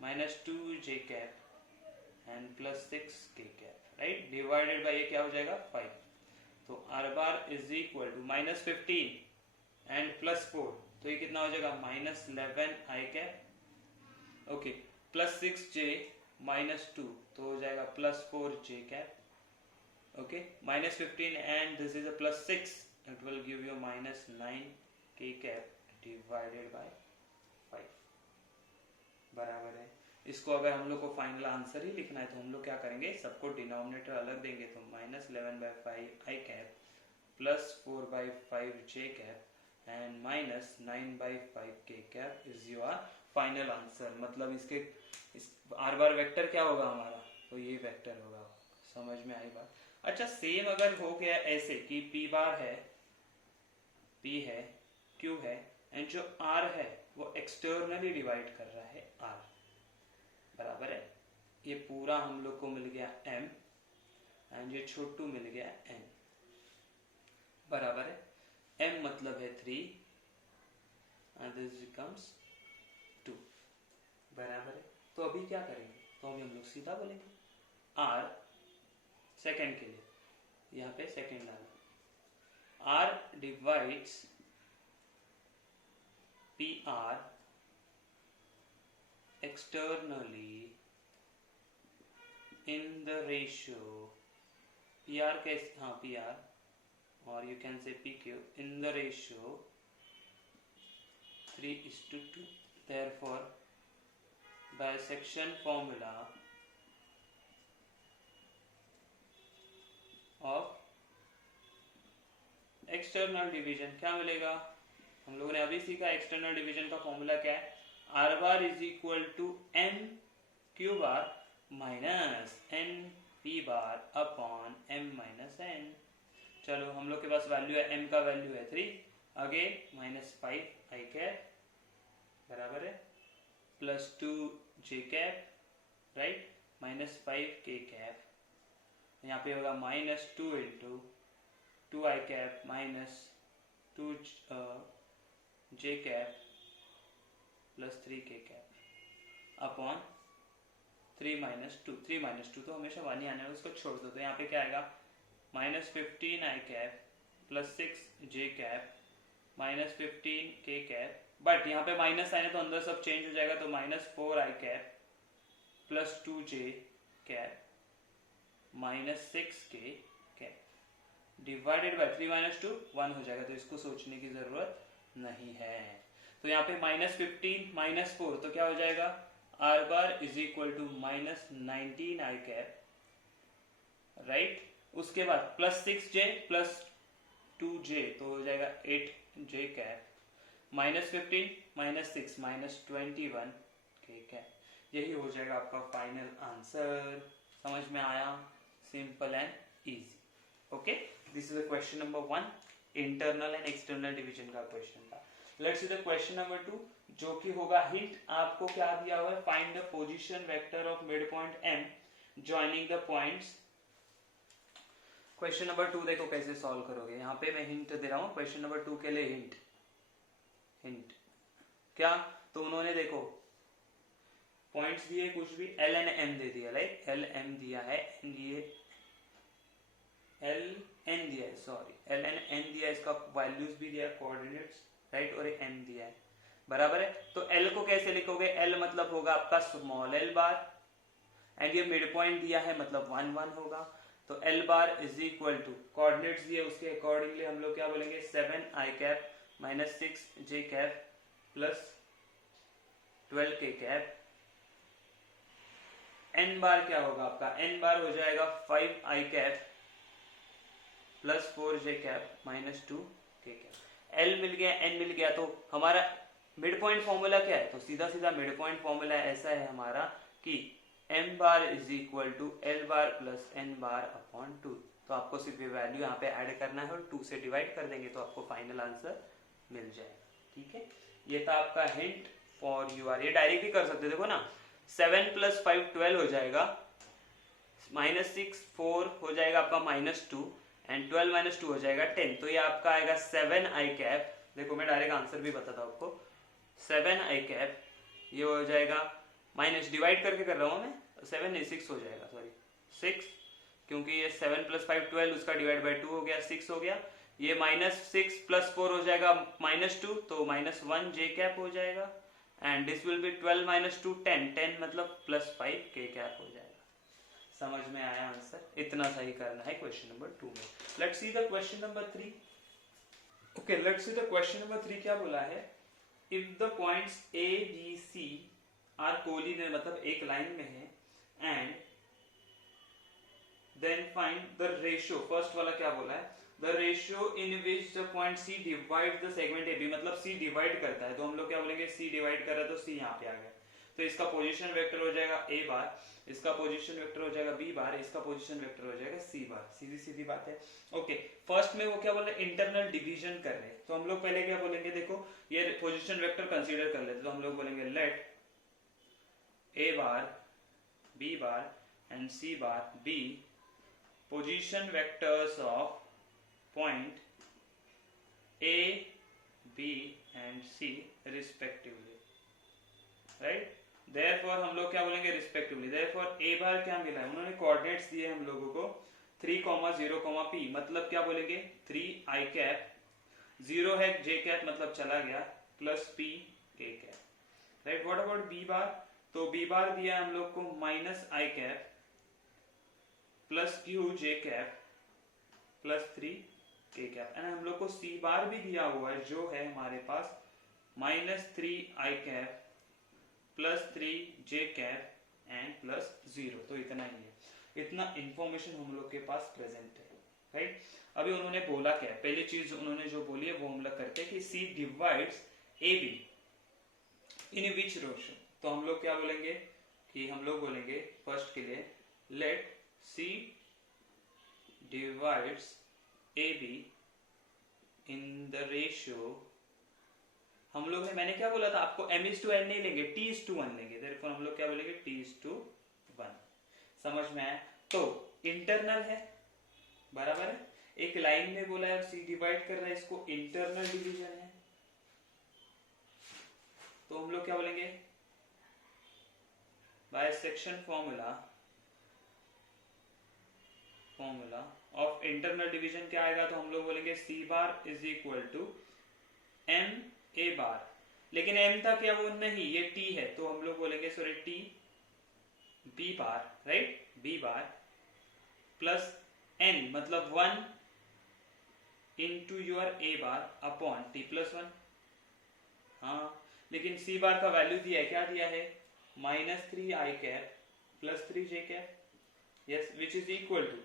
minus 2 J cap and plus 6 K cap, right, divided bye ये क्या हो जाएगा 5। तो R bar is equal to minus 15 and plus 4 तो ये कितना हो जाएगा minus 11 I cap, okay, plus 6 J minus 2 तो हो जाएगा plus 4 J cap, okay, minus 15 and this is a plus 6 it will give you minus 9 K cap divided by 5 बराबर है। इसको अगर हम लोग को फाइनल आंसर ही लिखना है तो हम लोग क्या करेंगे, सबको डिनोमिनेटर अलग देंगे तो minus 11 by 5 I cap plus 4 by 5 J cap and minus 9 by 5 K cap is your final answer. मतलब इसके इस आर बार वेक्टर क्या होगा हमारा, तो ये वेक्टर होगा। समझ में आई बात? अच्छा, सेम अगर हो गया ऐसे कि पी बार है, पी है, क्यू है एंड जो आर है वो एक्सटर्नली डिवाइड कर रहा है आर, बराबर है, ये पूरा हम लोग को मिल गया m एंड ये छोटू मिल गया n, बराबर है, m मतलब है 3 एंड दिस बिकम्स 2, बराबर है। तो अभी क्या करेंगे, तो अभी हम लोग सीधा बोलेंगे r सेकेंड के लिए, यहाँ पे सेकेंड डालना, r divides PR externally in the ratio PR कैसे, हाँ PR और you can say PQ in the ratio 3:2। therefore bisection formula of external division क्या मिलेगा, हम लोगों ने अभी सीखा एक्सटर्नल डिवीजन का फॉर्मूला क्या है, R bar is equal to M Q bar minus N P bar upon M minus N. चलो हम लोग के पास वैल्यू है, एम का वैल्यू है 3, आगे माइनस 5 आई कैप बराबर है plus 2 J cap, right, minus 5 K cap, यहाँ पे होगा minus 2 into 2 I cap minus 2 J cap plus 3 K cap upon 3 minus 2, 3 minus 2 तो हमेशा 1 ही आने वाला, उसको छोड़ दो। तो यहाँ पे क्या आएगा minus 15 I cap plus 6 J cap minus 15 K cap, but यहाँ पे माइनस आए तो अंदर सब चेंज हो जाएगा, तो minus 4 I cap plus 2 J cap minus 6 K cap divided by 3 minus 2 1 हो जाएगा, तो इसको सोचने की जरूरत नहीं है। तो यहाँ पे माइनस 15 माइनस 4 तो क्या हो जाएगा, R bar is equal to minus 19 I cap, right, उसके बाद प्लस 6 जे प्लस 2 जे तो हो जाएगा 8 जे कैप माइनस 15 माइनस 6 माइनस 21 के कैप, यही हो जाएगा आपका फाइनल आंसर। समझ में आया? Simple and easy. Okay, this is the question number 1, internal and external division का क्वेश्चन था। Let's see the question number 2, जो कि होगा हिंट। आपको क्या दिया हुआ है, find the position vector of mid point m joining the points. Question number 2 देखो कैसे सॉल्व करोगे, यहाँ पे मैं हिंट दे रहा हूँ क्वेश्चन नंबर 2 के लिए। हिंट क्या, तो उन्होंने देखो पॉइंट्स दिए कुछ भी, एल एंड एम दे दिया, राइट, एल एम दिया है, एल एन दिया है, सॉरी एल एन एन दिया है, इसका वैल्यूज भी दिया है, कोऑर्डिनेट्स, राइट, और एम दिया है, बराबर है। तो एल को कैसे लिखोगे, एल मतलब होगा आपका स्मॉल एल बार एंड ये मिड पॉइंट दिया है मतलब 1 1 होगा, तो L bar is equal to coordinates दिए उसके अकॉर्डिंगली हम लोग क्या बोलेंगे 7 I cap minus 6 J cap plus 12 K cap N बार क्या होगा आपका, एन बार हो जाएगा 5 I cap plus 4 J cap minus 2 के कैप। एल मिल गया, एन मिल गया, तो हमारा मिड पॉइंट फॉर्मूला क्या है, तो सीधा सीधा मिड पॉइंट फॉर्मूला ऐसा है हमारा कि M bar is equal to L bar plus N bar upon 2। तो आपको सिर्फ ये वैल्यू यहाँ पे ऐड करना है और 2 से डिवाइड कर देंगे तो आपको फाइनल आंसर मिल जाएगा। ठीक है, ये था आपका हिंट फॉर यू आर। ये डायरेक्ट भी कर सकते, देखो ना, 7 प्लस 5 12 हो जाएगा, -6 4 हो जाएगा आपका -2 एंड 12 -2 हो जाएगा 10। तो ये आपका आएगा 7 आई कैप। देखो मैं डायरेक्ट आंसर भी बताता हूँ आपको, 7 आई कैप, ये हो जाएगा माइनस डिवाइड करके कर रहा हूँ मैं, 7 नहीं 6 हो जाएगा, सॉरी 6, क्योंकि ये 7 प्लस 5 12, उसका डिवाइड बाई 2 हो गया, 6 हो गया। ये -6 प्लस 4 हो जाएगा -2, तो -1 जे कैप हो जाएगा एंड दिस विल बी 12 -2 10, 10 मतलब +5 के कैप हो जाएगा। समझ में आया आंसर? इतना सही करना है क्वेश्चन नंबर 2 में। Let's see the question number 3। Okay, let's see the question number 3 क्या बोला है, if the points A B C are collinear, मतलब एक लाइन में है, and then find the ratio, first वाला क्या बोला है, the ratio in which the point C divide the segment A B, मतलब सी डिवाइड करता है, तो हम लोग क्या बोलेंगे, सी डिवाइड कर रहा है तो सी यहाँ पे आ गया, तो इसका पोजीशन वेक्टर हो जाएगा ए बार, इसका पोजीशन वेक्टर हो जाएगा बी बार, इसका पोजीशन वेक्टर हो जाएगा सी बार। सीधी सीधी बात है। ओके, फर्स्ट में वो क्या बोल रहे हैं, इंटरनल डिवीजन कर रहे हैं, तो हम लोग पहले क्या बोलेंगे, देखो ये पोजीशन वेक्टर कंसीडर कर लेते, तो हम लोग बोलेंगे let A bar B bar and c bar be position vectors of point A, B and C respectively, right? Therefore हम लोग क्या बोलेंगे, respectively। Therefore A बार क्या मिला है, उन्होंने कोऑर्डिनेट्स दिए हम लोगों को 3, 0, P, मतलब क्या बोलेंगे 3 I कैप, 0 है J कैप मतलब चला गया, plus P K cap, right. What about B bar, तो B बार दिया हम लोग को -I cap plus Q J cap plus 3 K cap, and हम लोग को सी बार भी दिया हुआ है जो है हमारे पास -3 I cap plus 3 J cap and plus 0। तो इतना ही है, इतना इंफॉर्मेशन हम लोग के पास प्रेजेंट है, राइट। अभी उन्होंने बोला क्या है, पहली चीज उन्होंने जो बोली है वो हम लोग करते हैं कि C divides A B in which ratio, तो हम लोग क्या बोलेंगे कि हम लोग बोलेंगे फर्स्ट के लिए late C divides AB in the ratio, हम लोग ने, मैंने क्या बोला था आपको, m/n नहीं लेंगे, t/1 लेंगे, therefore हम लोग क्या बोलेंगे t/1। समझ में आया? तो इंटरनल है, बराबर है, एक लाइन में बोला है C डिवाइड कर रहा है, इसको इंटरनल डिवीजन है, तो हम लोग क्या बोलेंगे by section formula of internal division क्या आएगा, तो हम लोग बोलेंगे सी bar is equal to M A bar, लेकिन एम था क्या वो नहीं, ये टी है, तो हम लोग बोलेंगे sorry t b bar, right, b bar plus N मतलब 1 into your a bar upon t plus 1। हाँ, लेकिन सी बार का वैल्यू दिया है, क्या दिया है, -3 I cap plus 3 J cap, yes, which is equal to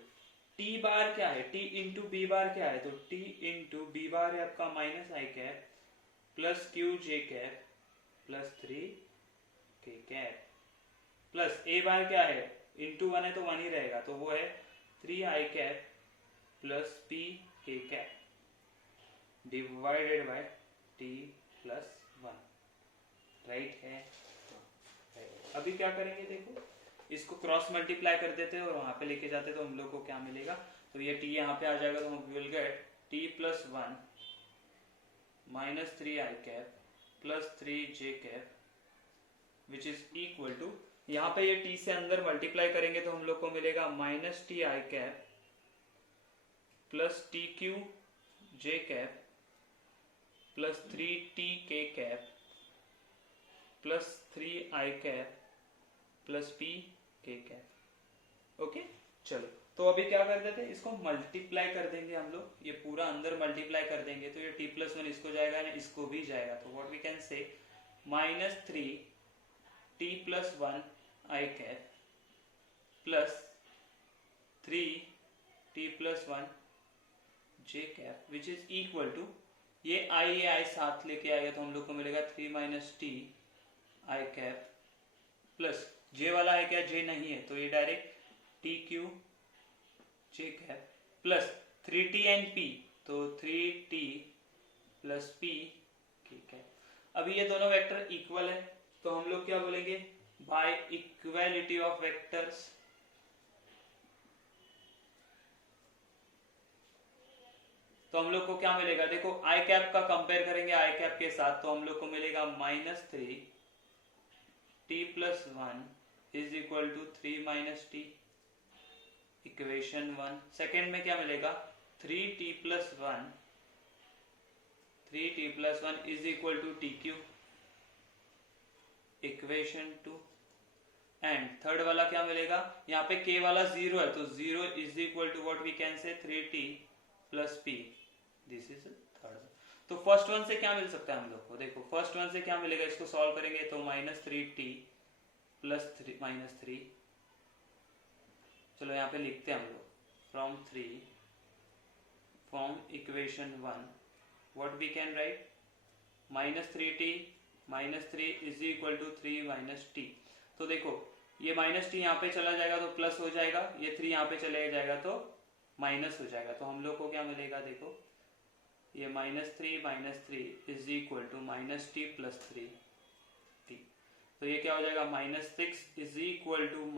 T bar क्या है, टी इंटू बी बार क्या है, तो टी इंटू बी बार है आपका -I cap plus Q J cap plus 3 K cap plus A bar क्या है, into 1 है तो 1 ही रहेगा, तो वो है 3I कैप प्लस पी के cap divided by T plus 1, right है। अभी क्या करेंगे, देखो इसको क्रॉस मल्टीप्लाई कर देते हैं और वहां पे लेके जाते तो हम लोग को क्या मिलेगा, तो ये t यहाँ पे आ जाएगा, तो हम will get t plus 1 -3I cap plus 3 J cap which is equal to, यहाँ पे ये t से अंदर मल्टीप्लाई करेंगे तो हम लोग को मिलेगा -3I कैप प्लस TQ जे कैप प्लस 3T के cap plus 3I cap plus P के कैप। ओके, चलो तो अभी क्या कर देते हैं, इसको मल्टीप्लाई कर देंगे हम लोग, ये पूरा अंदर मल्टीप्लाई कर देंगे, तो ये t प्लस 1 इसको जाएगा ना, इसको भी जाएगा, तो what we can say -3 t plus 1 I cap plus 3t plus 1 j cap which is equal to, ये आई साथ लेके आएगा तो हम लोग को मिलेगा 3 minus T I cap plus j वाला है क्या, j नहीं है तो ये direct T Q j cap plus 3t and p, तो 3t plus p k cap. अभी ये दोनों वेक्टर इक्वल है तो हम लोग क्या बोलेंगे, बाय इक्वालिटी ऑफ वेक्टर्स तो हम लोग को क्या मिलेगा, देखो आई कैप का कंपेयर करेंगे आई कैप के साथ तो हम लोग को मिलेगा minus 3 t plus 1 is equal to 3 minus t, equation 1। Second में क्या मिलेगा, 3t plus 1 is equal to t q, equation 2। And third वाला क्या मिलेगा, यहाँ पे k वाला 0 है तो 0 is equal to what we can say 3t plus p, this is third. तो फर्स्ट वन से क्या मिल सकता है हम लोग को, देखो फर्स्ट वन से क्या मिलेगा, इसको सॉल्व करेंगे तो माइनस 3t प्लस माइनस 3, चलो यहाँ पे लिखते हैं हम लोग, from equation 1 what we can write, minus 3t minus 3 is equal to 3 minus t. तो देखो ये माइनस टी यहाँ पे चला जाएगा तो प्लस हो जाएगा, ये 3 यहाँ पे चले जाएगा तो माइनस हो जाएगा, तो हम लोग को क्या मिलेगा, देखो ये minus 3 is equal to minus t plus 3t, तो ये क्या हो जाएगा, minus 6 is equal to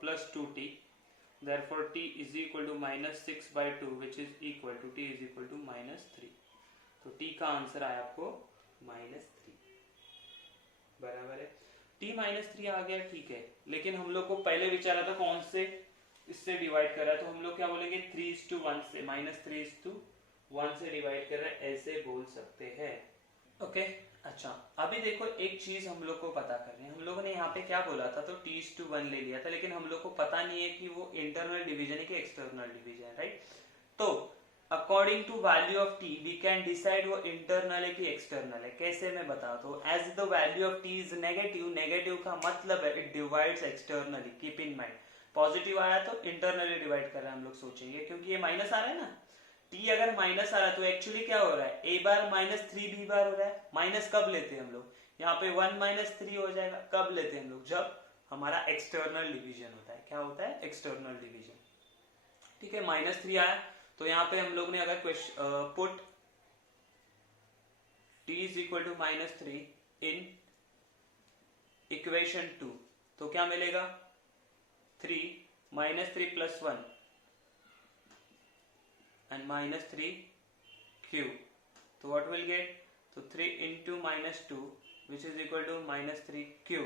plus 2t, therefore t is equal to minus 6/2 which is equal to t is equal to minus 3। तो t का आंसर आया आपको minus 3, बराबर है। t माइनस 3 आ गया, ठीक है, लेकिन हम लोग को पहले विचारा था कौन से इससे डिवाइड कर रहा है, तो हम लोग क्या बोलेंगे 3:1 से, माइनस 3:1 से डिवाइड कर रहे हैं, ऐसे बोल सकते हैं। ओके अच्छा, अभी देखो एक चीज हम लोग को पता करनी है, हम लोगों ने यहाँ पे क्या बोला था, तो 3:1 ले लिया था, लेकिन हम लोग को पता नहीं है कि वो इंटरनल डिवीजन है कि एक्सटर्नल डिवीजन है, राइट। तो according to value of t we can decide वो इंटरनल है कि एक्सटर्नल है। कैसे मैं बता दो, as the value of t is negative, negative का मतलब है it divides externally, keep in mind. Positive आया तो इंटरनली डिवाइड कर रहे हैं हम लोग सोचेंगे, क्योंकि ये माइनस आ रहा है ना, t अगर माइनस आ रहा है तो एक्चुअली क्या हो रहा है, a बार माइनस 3 b बार हो रहा है। माइनस कब लेते हैं हम लोग, यहाँ पे 1 माइनस 3 हो जाएगा, कब लेते हैं हम लोग, जब हमारा एक्सटर्नल डिवीजन होता है। क्या होता है, एक्सटर्नल डिवीजन, ठीक है। माइनस 3 आया तो यहाँ पे हम लोग ने अगर put t is equal to minus 3 in equation 2 तो क्या मिलेगा, 3 minus 3 plus 1 and minus 3 q, तो व्हाट विल गेट, तो 3 into minus 2 which is equal to minus 3 q,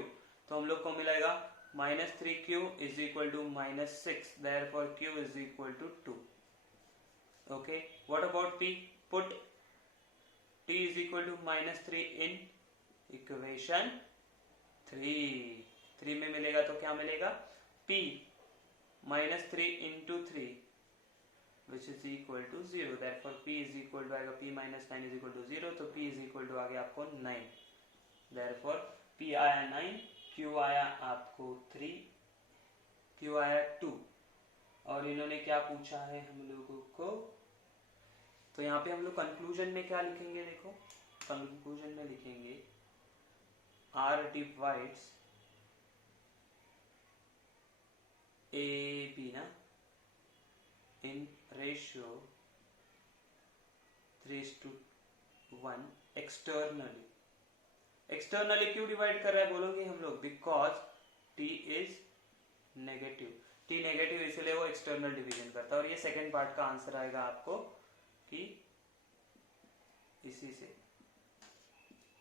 तो हम लोग को मिलेगा minus 3 q is equal to minus 6, therefore q is equal to 2। Okay, what about p? Put t is equal to minus 3 in equation 3 में मिलेगा तो क्या मिलेगा, p minus 3 into 3 which is equal to 0, therefore p is equal to आएगा p minus 9 is equal to 0, तो p is equal to आ गया आपको 9, therefore p आया 9, q आया आपको 3, q आया 2, और इन्होंने क्या पूछा है हम लोगों को, तो यहाँ पे हम लोग कंक्लूजन में क्या लिखेंगे, देखो कंक्लूजन में लिखेंगे R डिवाइड्स AB ना इन रेशियो 3:1 एक्सटर्नली। एक्सटर्नली क्यों डिवाइड कर रहा है बोलोगे हम लोग, because t is negative, t negative इसलिए वो एक्सटर्नल डिवीजन करता है। और ये सेकेंड पार्ट का आंसर आएगा आपको कि इसी से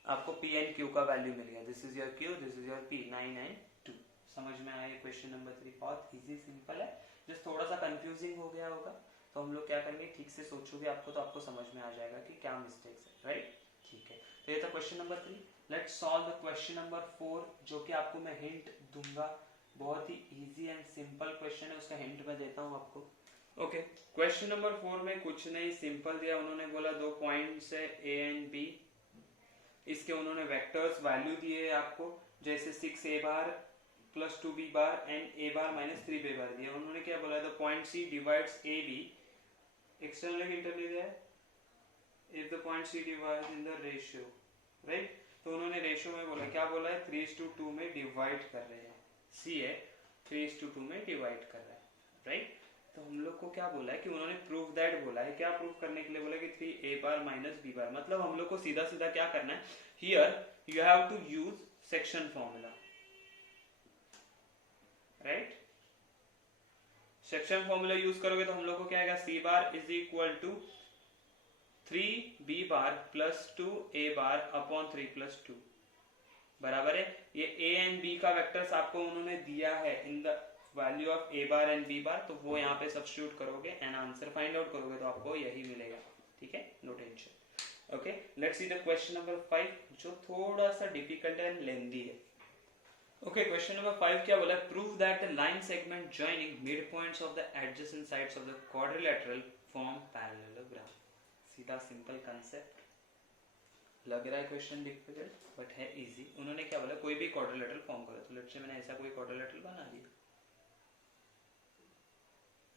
आपको p एंड q का वैल्यू मिल गया, this is your q, this is your p, 9 and 2। समझ में आया क्वेश्चन नंबर 3, बहुत इजी सिंपल है, जस्ट थोड़ा सा कंफ्यूजिंग हो गया होगा तो हम लोग क्या करेंगे, ठीक से सोचोगे आपको तो आपको समझ में आ जाएगा कि क्या मिस्टेक्स है, राइट। ठीक है, तो ये था question number 3। Let's solve the question number 4, जो कि आपको मैं हिंट दूंगा, बहुत ही इजी एंड सिंपल क्वेश्चन है, उसका हिंट मैं देता हूँ आपको। ओके, क्वेश्चन नंबर 4 में कुछ नहीं, सिंपल दिया, उन्होंने बोला 2 पॉइंट्स है A एंड B, इसके उन्होंने वेक्टर्स वैल्यू दिए है आपको, जैसे 6a bar plus 2b bar and a bar minus 3b बार दिया। उन्होंने क्या बोला, the point C divides AB external internal है if the point C divides in the ratio, right? तो उन्होंने रेशियो में बोला, क्या बोला है, 3:2 में डिवाइड कर रहे हैं, C है 3:2 में डिवाइड कर रहा है, राइट? तो हम लोग को क्या बोला है कि उन्होंने प्रूफ दैट बोला है, क्या प्रूफ करने के लिए बोला कि 3a बार माइनस b बार, मतलब हम लोग को सीधा सीधा क्या करना है, here you have to use section formula, right? Section formula use करोगे तो हम लोग को क्या आएगा, c bar is equal to 3b bar plus 2a bar upon 3 plus 2 बराबर है, ये a एंड b का वेक्टर्स आपको उन्होंने दिया है in the value of a bar and b bar, तो वो यहाँ पे सब्स्टिट्यूट करोगे एंड आंसर फाइंड आउट करोगे तो आपको यही मिलेगा, ठीक है, no tension. Okay, let's see the question number 5 जो थोड़ा सा डिफिकल्ट एंड लेंथी है। ओके, क्वेश्चन नंबर 5 क्या बोला है, prove that the line segment joining mid points of the adjacent sides of the quadrilateral form parallelogram. सीधा simple concept, लग रहा है क्वेश्चन डिफिकल्ट बट है इजी। उन्होंने क्या बोला, कोई भी क्वाड्रिलेटरल फॉर्म करो, तो लेट्स से मैंने ऐसा कोई क्वाड्रिलेटरल बना दिया,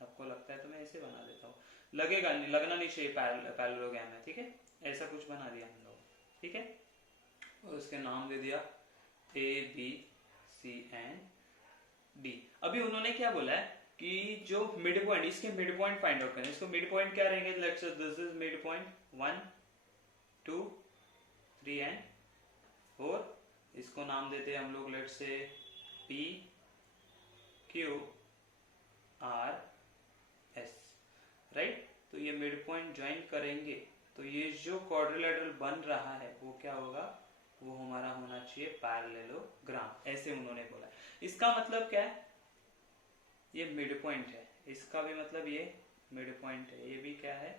आपको लगता है तो मैं ऐसे बना देता हूँ, लगेगा नहीं, लगना नहीं चाहिए पैरेललोग्राम में, ठीक है, ऐसा कुछ बना दिया हम लोग, ठीक है, और उसके नाम दे दिया A B C and D। अभी उन्होंने क्या बोला है कि जो मिड पॉइंट, इसके मिड पॉइंट फाइंड आउट करना, इसको मिड पॉइंट क्या रहेंगे, let's say this is mid point 1 2 3 and 4, इसको नाम देते हैं हम लोग let's say P Q R S, right? तो ये मिड पॉइंट ज्वाइन करेंगे तो ये जो क्वाड्रिलेटरल बन रहा है वो क्या होगा, वो हमारा होना चाहिए पैरेललोग्राम, ऐसे उन्होंने बोला। इसका मतलब क्या है, ये मिड पॉइंट है, इसका भी मतलब ये मिड पॉइंट है, ये भी क्या है,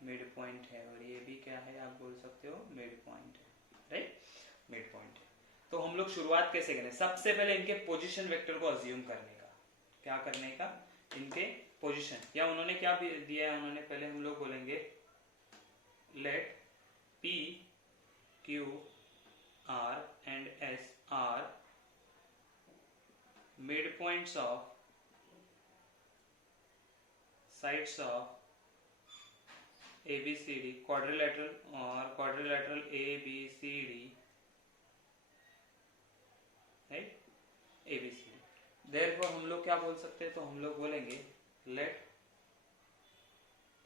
मिड पॉइंट है, और ये भी क्या है, आप बोल सकते हो मिड पॉइंट है, राइट, मिड पॉइंट है। तो हम लोग शुरुआत कैसे करें, सबसे पहले इनके पोजीशन वेक्टर को अज्यूम करने का, क्या करने का, इनके पोजीशन, या उन्होंने क्या दिया है, उन्होंने पहले हम लोग बोलेंगे late P Q R and S are midpoints of sides of ABCD quadrilateral or quadrilateral ABCD, right, ABCD। therefore हम लोग क्या बोल सकते हैं, तो हम लोग बोलेंगे let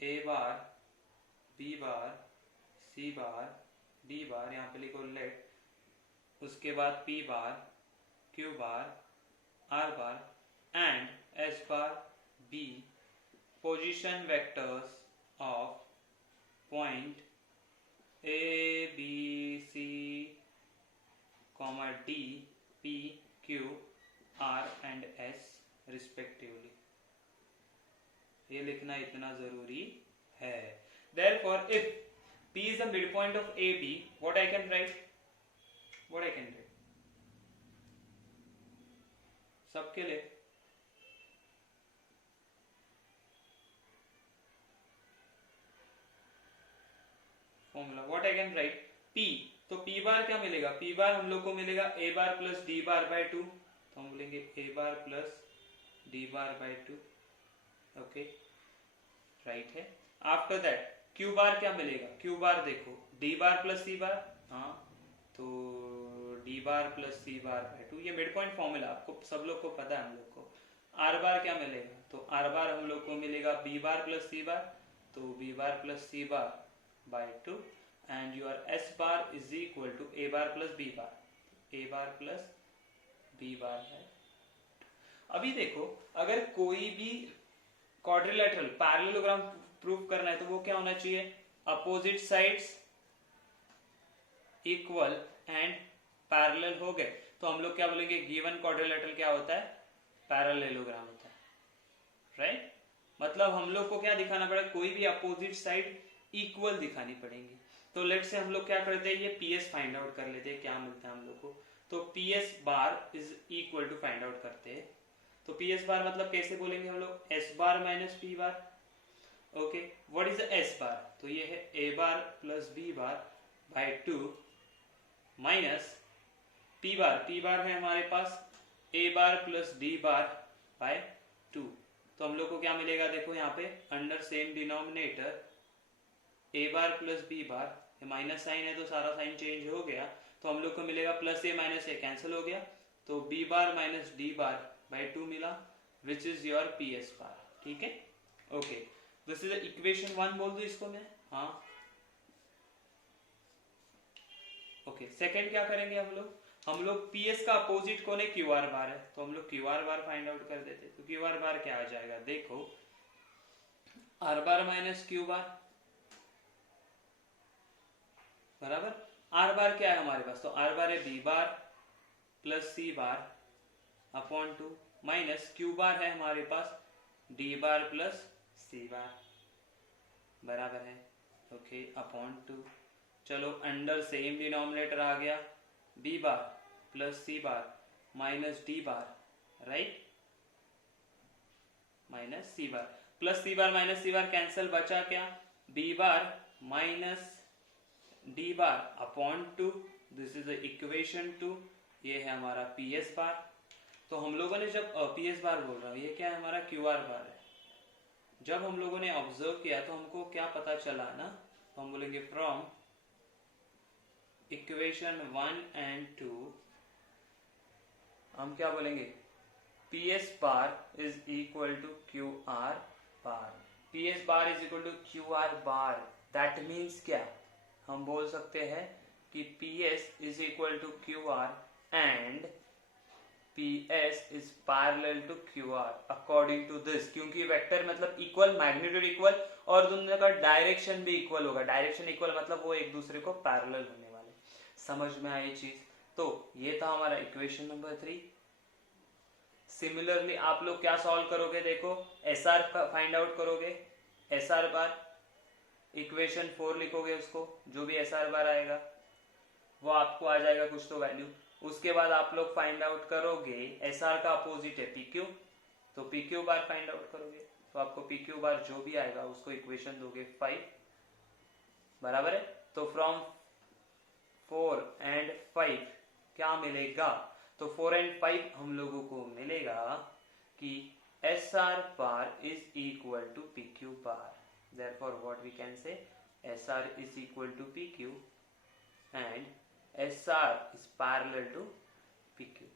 A bar B bar C bar D बार, यहाँ पे लिखो let, उसके बाद P bar Q bar R bar and S bar B position vectors of point A B C D P Q R and S respectively, ये लिखना इतना जरूरी है। Therefore, if P is the midpoint of AB, what I can write? सबके लिए formula, what I can write, P, तो P bar क्या मिलेगा, P बार हम लोग को मिलेगा A bar plus D bar by 2, तो हम बोलेंगे A bar plus D bar by 2, okay, right है। आफ्टर दैट Q बार क्या मिलेगा, Q बार देखो D bar plus C bar, हाँ, तो D bar plus C bar by 2, ये मिड पॉइंट फॉर्मूला आपको सब लोग को पता है, हम लोग को। R बार क्या मिलेगा, तो R बार हम लोग को मिलेगा B bar plus C bar, तो B bar plus C bar by 2 and your S bar is equal to A bar plus B bar, A bar plus B bar है। अभी देखो, अगर कोई भी क्वाड्रिलेटरल पैरेललोग्राम प्रूफ करना है तो वो क्या होना चाहिए, opposite sides equal and parallel हो गए, तो हम लोग क्या बोलेंगे, गिवन क्वाड्रिलेटरल क्या होता है, पैरेललोग्राम होता है, राइट? मतलब हम लोग को क्या दिखाना पड़ेगा, कोई भी अपोजिट साइड इक्वल दिखानी पड़ेगी। तो लेट से हम लोग क्या करते हैं, ये PS फाइंड आउट कर लेते हैं, क्या मिलता है हम लोग को, तो PS bar is equal to find out करते हैं, तो PS बार मतलब कैसे बोलेंगे हम लोग, S bar minus P bar, okay, what is the S bar, तो ये है A bar plus B bar by 2 minus P bar है हमारे पास a bar plus d bar by 2। तो हम लोग को क्या मिलेगा, देखो यहाँ पे under same denominator a bar plus B bar, minus sign है तो सारा साइन चेंज हो गया, तो हम लोग को मिलेगा plus A minus A cancel हो गया, तो B bar minus D bar by 2 मिला, which is your P S bar. ठीक है, ओके, दिस इज इक्वेशन 1 बोल दो इसको मैं। हाँ, ओके, सेकंड क्या करेंगे हम लोग पी एस का अपोजिट कौन है, क्यू आर बार है, तो हम लोग Q r bar find out कर देते। तो क्यू आर बार क्या आ जाएगा, देखो आर बार माइनस क्यू बार बराबर आर बार क्या है हमारे पास, तो आर बार है B bar plus C bar upon 2 minus Q bar है हमारे पास डी बार प्लस सी बार बराबर है, ओके, अपॉन 2। चलो अंडर सेम डिनोमिनेटर आ गया, B bar plus C bar minus D bar, right, minus C bar plus C bar minus C bar cancel, बचा क्या, B bar minus D bar upon 2, this is equation 2, ये है हमारा P S bar. तो हम लोगों ने जब पी एस बार बोल रहा हूँ, ये क्या है, हमारा क्यू आर बार है। जब हम लोगों ने ऑब्जर्व किया तो हमको क्या पता चला ना, तो हम बोलेंगे फ्रॉम इक्वेशन 1 एंड 2 हम क्या बोलेंगे, p S bar is equal to q r bar, p S bar is equal to q r bar. That means क्या, हम बोल सकते हैं कि p s is equal to q r and p s is parallel to q r according to this, क्योंकि vector मतलब equal, magnitude equal और दोनों का डायरेक्शन भी इक्वल होगा। डायरेक्शन इक्वल मतलब वो एक दूसरे को पैरेलल होने वाले। समझ में आई चीज? तो ये था हमारा इक्वेशन नंबर 3। सिमिलरली आप लोग क्या सॉल्व करोगे, देखो एस आर का फाइंड आउट करोगे, एस आर बार इक्वेशन 4 लिखोगे, उसको जो भी एस आर बार आएगा वो आपको आ जाएगा कुछ तो वैल्यू। उसके बाद आप लोग फाइंड आउट करोगे एस आर का अपोजिट है पी क्यू, तो पी क्यू बार फाइंड आउट करोगे, तो आपको पी क्यू बार जो भी आएगा उसको इक्वेशन दोगे 5 बराबर है। तो फ्रॉम 4 एंड 5 क्या मिलेगा, तो 4 एंड 5 हम लोगों को मिलेगा कि s r bar is equal to p q bar. Therefore, what we can say, SR is equal to PQ and SR is parallel to PQ.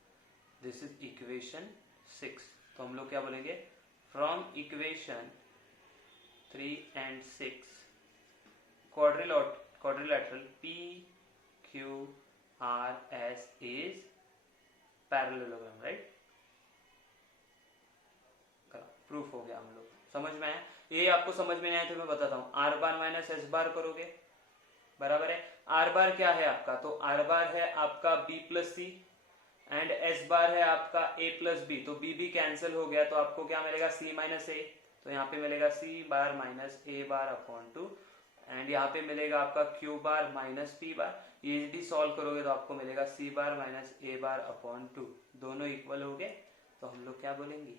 This is equation 6. तो हम लोग क्या बोलेंगे, from equation 3 and 6 quadrilateral PQRS is parallelogram, right? Proof हो गया हम लोग, समझ में आया? ये आपको समझ में नहीं आया तो मैं बताता हूँ, are bar minus S bar करोगे बराबर है, आर बार क्या है आपका, तो आर बार है आपका B plus C and S bar है आपका ए प्लस बी, तो बी भी कैंसिल हो गया, तो आपको क्या मिलेगा, सी माइनस ए, तो यहाँ पे मिलेगा C bar minus A bar upon 2 and यहाँ पे मिलेगा आपका Q bar minus P bar. ये भी सॉल्व करोगे तो आपको मिलेगा C bar minus A bar upon 2, दोनों इक्वल हो गए। तो हम लोग क्या बोलेंगे,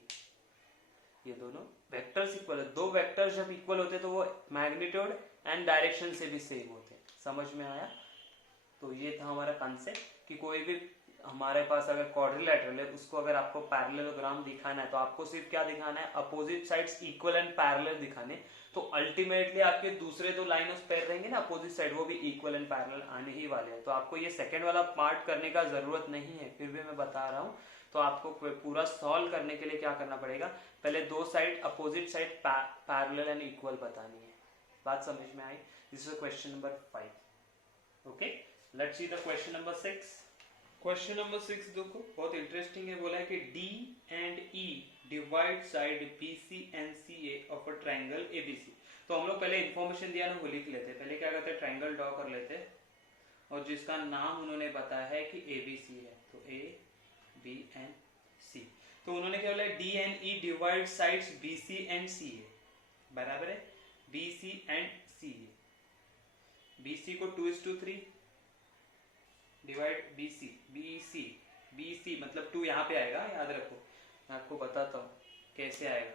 ये दोनों वेक्टर्स इक्वल है। दो वेक्टर्स जब इक्वल होते तो वो मैग्नीट्यूड एंड डायरेक्शन से भी सेम होते। समझ में आया? तो ये था हमारा कंसेप्ट कि कोई भी हमारे पास अगर क्वाड्रिलेटरल है उसको अगर आपको पैरेललोग्राम दिखाना है तो आपको सिर्फ क्या दिखाना है, opposite sides equal and parallel दिखाने। तो अल्टीमेटली आपके दूसरे दो लाइन ऑफ पेयर रहेंगे ना अपोजिट साइड, वो भी इक्वल एंड पैरेलल आने ही वाले हैं। तो आपको ये सेकंड वाला पार्ट करने का जरूरत नहीं है, फिर भी मैं बता रहा हूँ। तो आपको पूरा सॉल्व करने के लिए क्या करना पड़ेगा, पहले दो side opposite side parallel and equal बतानी है। बात समझ में आई? This is question number 5। Okay, let's see the question number 6। Question number 6 देखो बहुत इंटरेस्टिंग है। बोला है कि D and E divide side BC and CA of a triangle ABC। तो हम लोग पहले इंफॉर्मेशन दिया ना वो लिख लेते, पहले क्या करते, ट्रायंगल ड्रॉ कर लेते और जिसका नाम उन्होंने बताया है कि ABC है, तो A B and C। तो उन्होंने क्या बोला, D and E divide sides BC and CA बराबर है, BC and CA। BC को 2:3 डिवाइड BC मतलब 2 यहाँ पे आएगा, याद रखो, मैं आपको बताता हूँ कैसे आएगा।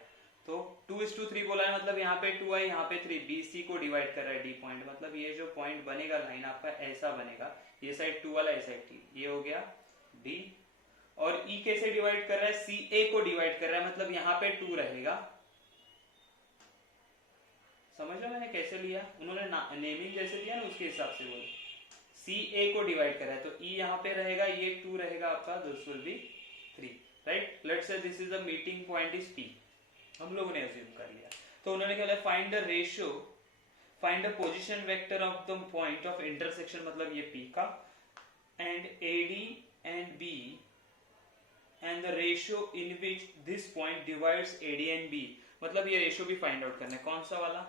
तो 2:3 बोला है मतलब यहाँ पे 2 है, यहाँ पे 3, BC को डिवाइड कर रहा है D पॉइंट, मतलब ये जो पॉइंट बनेगा लाइन आपका ऐसा बनेगा, ये साइड 2 वाला, ये साइड 3, ये हो गया D और ई कैसे डिवाइड कर रहा है, सी ए को डिवाइड कर रहा है, मतलब यहाँ पे 2 रहेगा। समझ लो मैंने कैसे लिया, उन्होंने नेमिंग जैसे दिया ना उसके हिसाब से बोले। सी ए को डिवाइड कर रहा है तो ई यहाँ पे रहेगा, ये 2 रहेगा आपका, this will be 3, right. Let's say this is the meeting point is P, हम लोगों ने अज्यूम कर लिया। तो उन्होंने क्या बोला, find the ratio, find the position vector of the point of intersection, मतलब ये पी का, and AD and B and the ratio in which this point divides AD and B, मतलब ये रेशियो भी फाइंड आउट करना है। कौन सा वाला,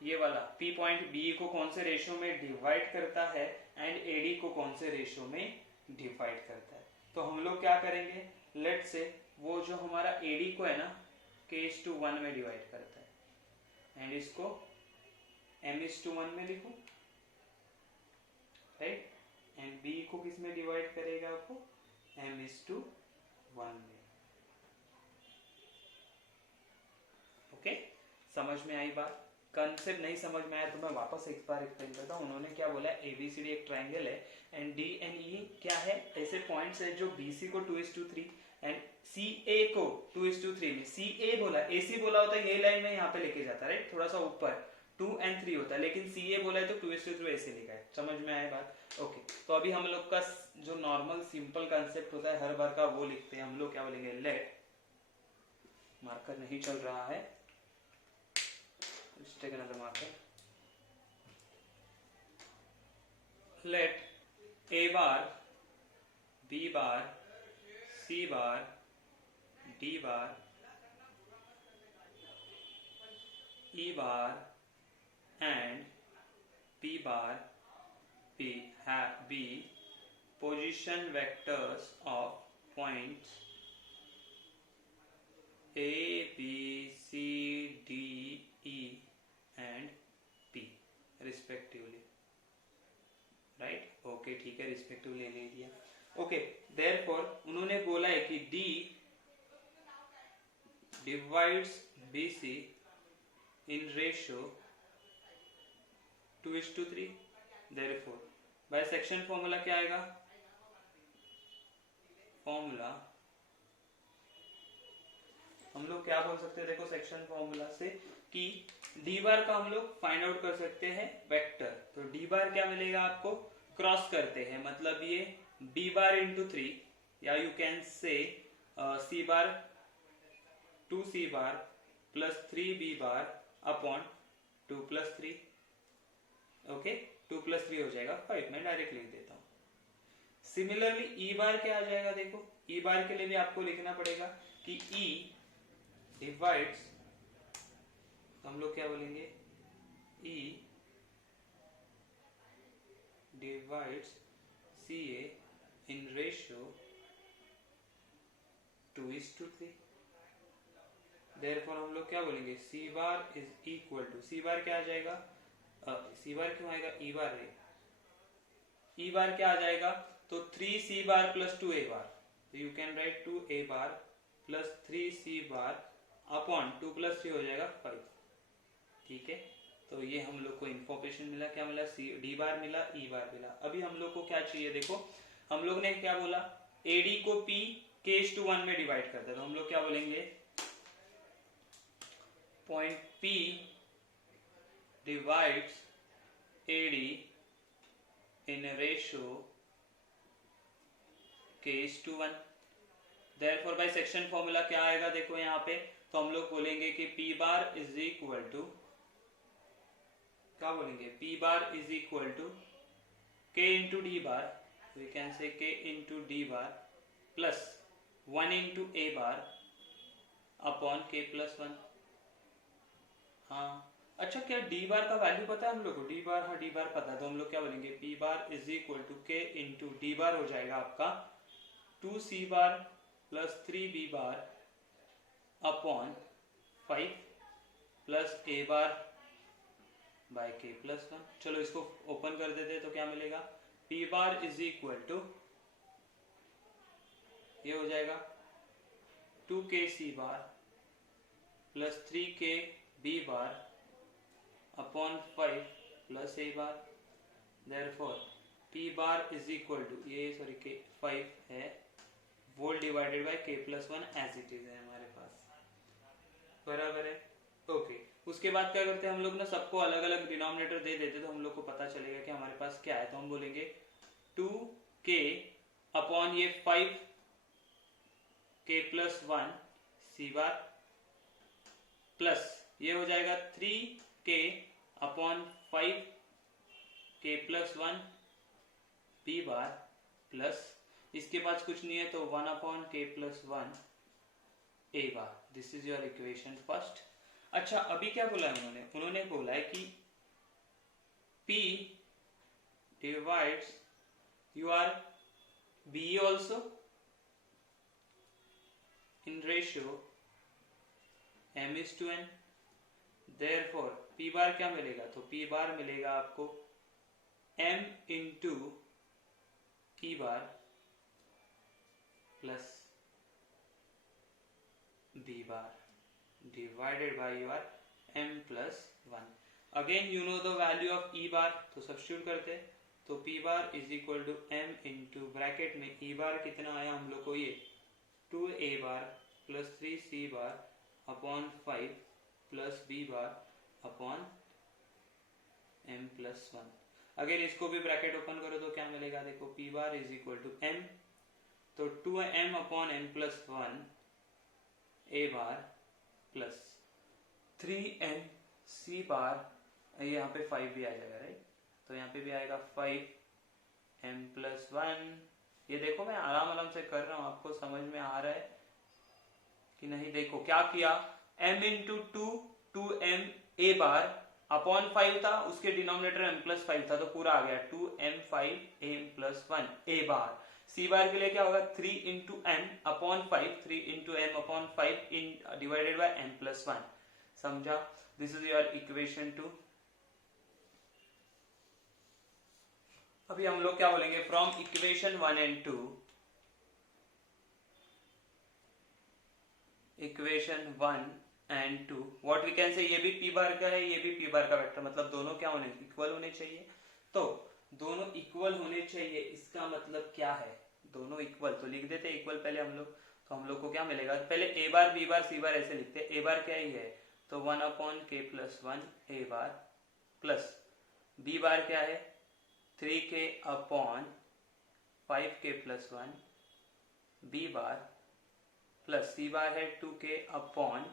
ये वाला, पी पॉइंट बी को कौन से रेशियो में डिवाइड करता है एंड एडी को कौन से रेशियो में डिवाइड करता है। तो हम लोग क्या करेंगे, लेट से वो जो हमारा एडी को है ना k:1 में डिवाइड करता है एंड इसको m:1 में लिखो, राइट, एंड बी को किस में डिवाइड करेगा आपको, m:1 में। ओके, समझ में आई बात। कंसेप्ट नहीं समझ में आया तो मैं वापस एक बार एक्सप्लेन करता हूँ। उन्होंने क्या बोला, एबीसीडी एक ट्राइंगल है एंड डी एंड ई क्या है, ऐसे पॉइंट्स है जो बीसी को 2:3 एंड सी ए को 2:3 में, सी ए बोला, एसी बोला होता है ये लाइन में यहाँ पे लेके जाता है, राइट, थोड़ा सा ऊपर 2 और 3 होता है, लेकिन सी ए बोला है तो 2:3 ऐसे लिखा है। समझ में आया बात। ओके, तो अभी हम लोग का जो नॉर्मल सिंपल कंसेप्ट होता है हर बार का, वो लिखते हैं हम लोग। क्या बोलेंगे, लेट, मार्कर नहीं चल रहा है, let's take another marker. Let A bar, B bar, C bar, D bar, E bar and P bar be position vectors of points A, B, C, D, E and P respectively, right? Okay, ठीक है, respectively ले लिया। Okay, therefore उन्होंने बोला है कि D divides BC in ratio 2:3, therefore by section formula क्या आएगा, फॉर्मूला हम लोग क्या बोल सकते हैं, देखो सेक्शन फॉर्मूला से कि डी बार का हम लोग फाइंड आउट कर सकते हैं वेक्टर। तो डी बार क्या मिलेगा आपको, क्रॉस करते हैं, मतलब ये बी बार इंटू 3, या you can say c bar 2c bar plus 3b bar upon 2+3। Okay, 2+3 हो जाएगा 5, मैं डायरेक्ट लिख देता हूँ। सिमिलरली ई बार क्या आ जाएगा, देखो ई बार के लिए भी आपको लिखना पड़ेगा कि ई डिवाइड्स, हम लोग क्या बोलेंगे, E divides c a in ratio 2:3। Therefore हम लोग क्या बोलेंगे, सी bar is equal to, c bar क्या आ जाएगा, सी बार क्यों आएगा, ई बार है, ई बार क्या आ जाएगा, तो 3c bar plus 2a bar, you can write 2a bar plus 3c bar upon 2+3 हो जाएगा 5। ठीक है, तो ये हम लोग को इंफॉर्मेशन मिला, क्या मिला, सी डी बार मिला, ई बार मिला। अभी हम लोग को क्या चाहिए, देखो हम लोग ने क्या बोला, एडी को पी k:1 में डिवाइड करते हैं, तो हम लोग क्या बोलेंगे, point p divides AD in ratio k:1। Therefore by section formula क्या आएगा, देखो यहाँ पे, तो हम लोग बोलेंगे कि P bar is equal to, क्या बोलेंगे, P bar is equal to K into d bar, we can say K into d bar plus 1 into A bar upon K+1। हाँ अच्छा, क्या डी बार का वैल्यू पता है हम लोग को, डी बार, हाँ डी बार पता है, तो हम लोग क्या बोलेंगे, P bar is equal to K into d bar हो जाएगा आपका 2c bar plus 3b bar upon 5 plus a bar by K+1। चलो इसको ओपन कर देते हैं, तो क्या मिलेगा, P bar is equal to, ये हो जाएगा 2kc bar plus 3kb bar upon 5 plus a bar. Therefore P bar is equal to, ये सॉरी K 5 है whole divided by k plus 1 as it is है हमारे पास, बराबर है। ओके, उसके बाद क्या करते हैं हम लोग ना, सबको अलग अलग डिनोमिनेटर दे देते तो हम लोग को पता चलेगा कि हमारे पास क्या है। तो हम बोलेंगे 2k अपॉन ये 5k plus 1 C bar plus ये हो जाएगा 3k upon 5k plus 1 B bar plus इसके पास कुछ नहीं है तो 1 upon k plus 1 A bar. This is your equation first. अच्छा, अभी क्या बोला है उन्होंने बोला है कि P divides your B also in ratio m is to n, therefore P bar क्या मिलेगा, तो P बार मिलेगा आपको m into E bar plus B bar divided by your m plus 1. Again you know the value of E bar, तो substitute करते हैं तो P bar is equal to m into bracket में E bar कितना आया हम लोग को, ये 2A bar plus 3C bar upon 5 plus B bar upon m plus 1। अगर इसको भी ब्रैकेट ओपन करो तो क्या मिलेगा, देखो P bar is equal to m, तो 2m अपॉन m प्लस 1 ए bar plus 3m C bar, ये यहाँ पे 5 भी आ जाएगा राइट, तो यहाँ पे भी आएगा 5m प्लस 1। ये देखो मैं आराम से कर रहा हूँ, आपको समझ में आ रहा है कि नहीं। देखो क्या किया, m इंटू 2m ए बार अपॉन 5 था, उसके डिनोमिनेटर m प्लस 5 था तो पूरा आ गया 2m 5m प्लस 1 ए बार। सी बार के लिए क्या होगा 3 into m upon 5, 3 into m upon 5 in divided by m plus 1। समझा, दिस इज योर इक्वेशन 2। अभी हम लोग क्या बोलेंगे, from equation 1 and 2, equation 1 and 2 what we can say, ये भी p बार का है ये भी p बार का वेक्टर, मतलब दोनों क्या होने, इक्वल होने चाहिए। तो दोनों इक्वल होने चाहिए, इसका मतलब क्या है, दोनों इक्वल, तो लिख देते इक्वल पहले हम लोग, तो हम लोग को क्या मिलेगा, पहले ए बार बी बार सी बार ऐसे लिखते हैं। ए बार क्या ही है, तो 1 अपॉन k प्लस 1 ए बार प्लस बी बार क्या है 3k upon 5k plus 1 B bar plus C bar है 2k upon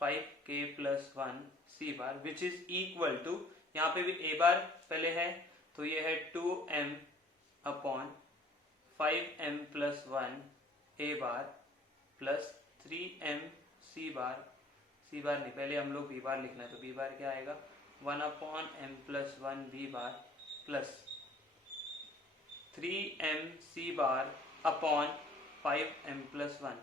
5k plus 1 C bar which is equal to, यहाँ पे भी ए बार पहले है तो ये है 2m अपॉन 5m प्लस 1 ए बार प्लस 3m सी बार नहीं, पहले हम लोग बी बार लिखना है तो बी बार क्या आएगा 1 upon m plus 1 B bar plus 3m C bar upon 5m plus 1।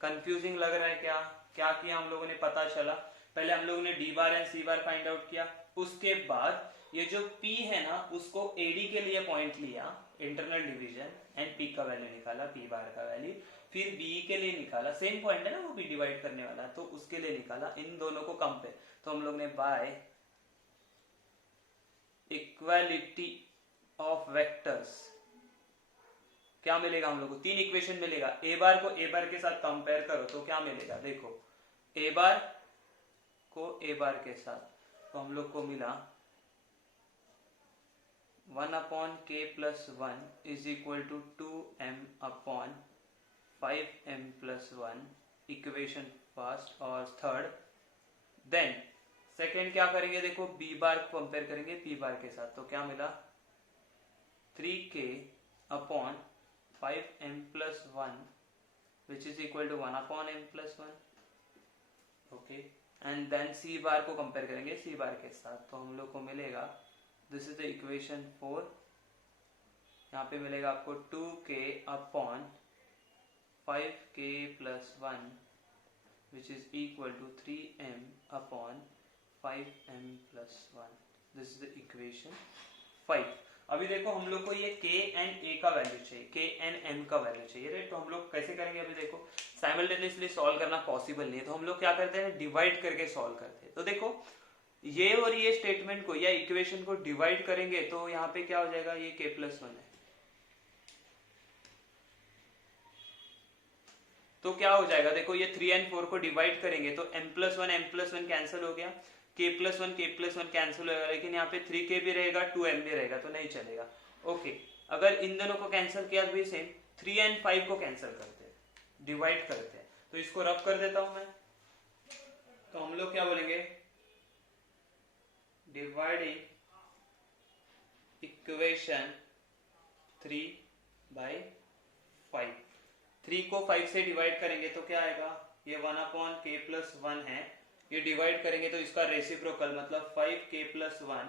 Confusing लग रहा है क्या, क्या किया हम लोगों ने, पता चला पहले हम लोगों ने d bar and c bar find out किया, उसके बाद ये जो P है ना उसको AD के लिए पॉइंट लिया, इंटरनल डिवीजन, एंड P का वैल्यू निकाला, P बार का वैल्यू, फिर B के लिए निकाला, सेम पॉइंट है ना वो भी डिवाइड करने वाला, तो उसके लिए निकाला, इन दोनों को कंपेयर, तो हम लोग ने बाय इक्वालिटी ऑफ वेक्टर्स क्या मिलेगा हम लोग को, 3 इक्वेशन मिलेगा। ए बार को ए बार के साथ कंपेयर करो तो क्या मिलेगा, देखो ए बार को ए बार के साथ, तो हम लोग को मिला 1 upon k plus 1 is equal to 2m upon 5m plus 1, equation first और थर्ड। देन सेकेंड क्या करेंगे, देखो b बार को कंपेयर करेंगे p बार के साथ, तो क्या मिला 3k upon 5m plus 1 which is equal to 1 upon m plus 1। Okay, and then c bar को कंपेयर करेंगे c बार के साथ, तो हम लोग को मिलेगा, दिस इज द इक्वेशन 4, यहाँ पे मिलेगा आपको 2k upon 5k plus 1 which is equal to 3m upon 5m plus 1। This is the equation 5। अभी देखो हम लोग को ये k एंड a का वैल्यू चाहिए, k एंड m का वैल्यू चाहिए राइट, तो हम लोग कैसे करेंगे, अभी देखो साइमल्टेनियसली सॉल्व करना पॉसिबल नहीं है, तो हम लोग क्या करते हैं, डिवाइड करके सॉल्व करते हैं। तो देखो ये और ये स्टेटमेंट को या इक्वेशन को डिवाइड करेंगे तो यहाँ पे क्या हो जाएगा, ये k प्लस 1 है, तो क्या हो जाएगा, देखो ये 3 एंड 4 को डिवाइड करेंगे तो m+1 कैंसिल हो गया, k+1 कैंसिल होगा, लेकिन यहाँ पे 3k भी रहेगा 2m भी रहेगा तो नहीं चलेगा। ओके, अगर इन दोनों को कैंसिल किया तो भी सेम, 3 एंड 5 को कैंसिल करते हैं, डिवाइड करते हैं, तो इसको रब कर देता हूं मैं। तो हम लोग क्या बोलेंगे, डिवाइडिंग इक्वेशन 3/5, 3 को 5 से डिवाइड करेंगे तो क्या आएगा, ये 1/k+1 है, ये डिवाइड करेंगे तो इसका रेसिप्रोकल मतलब 5k+1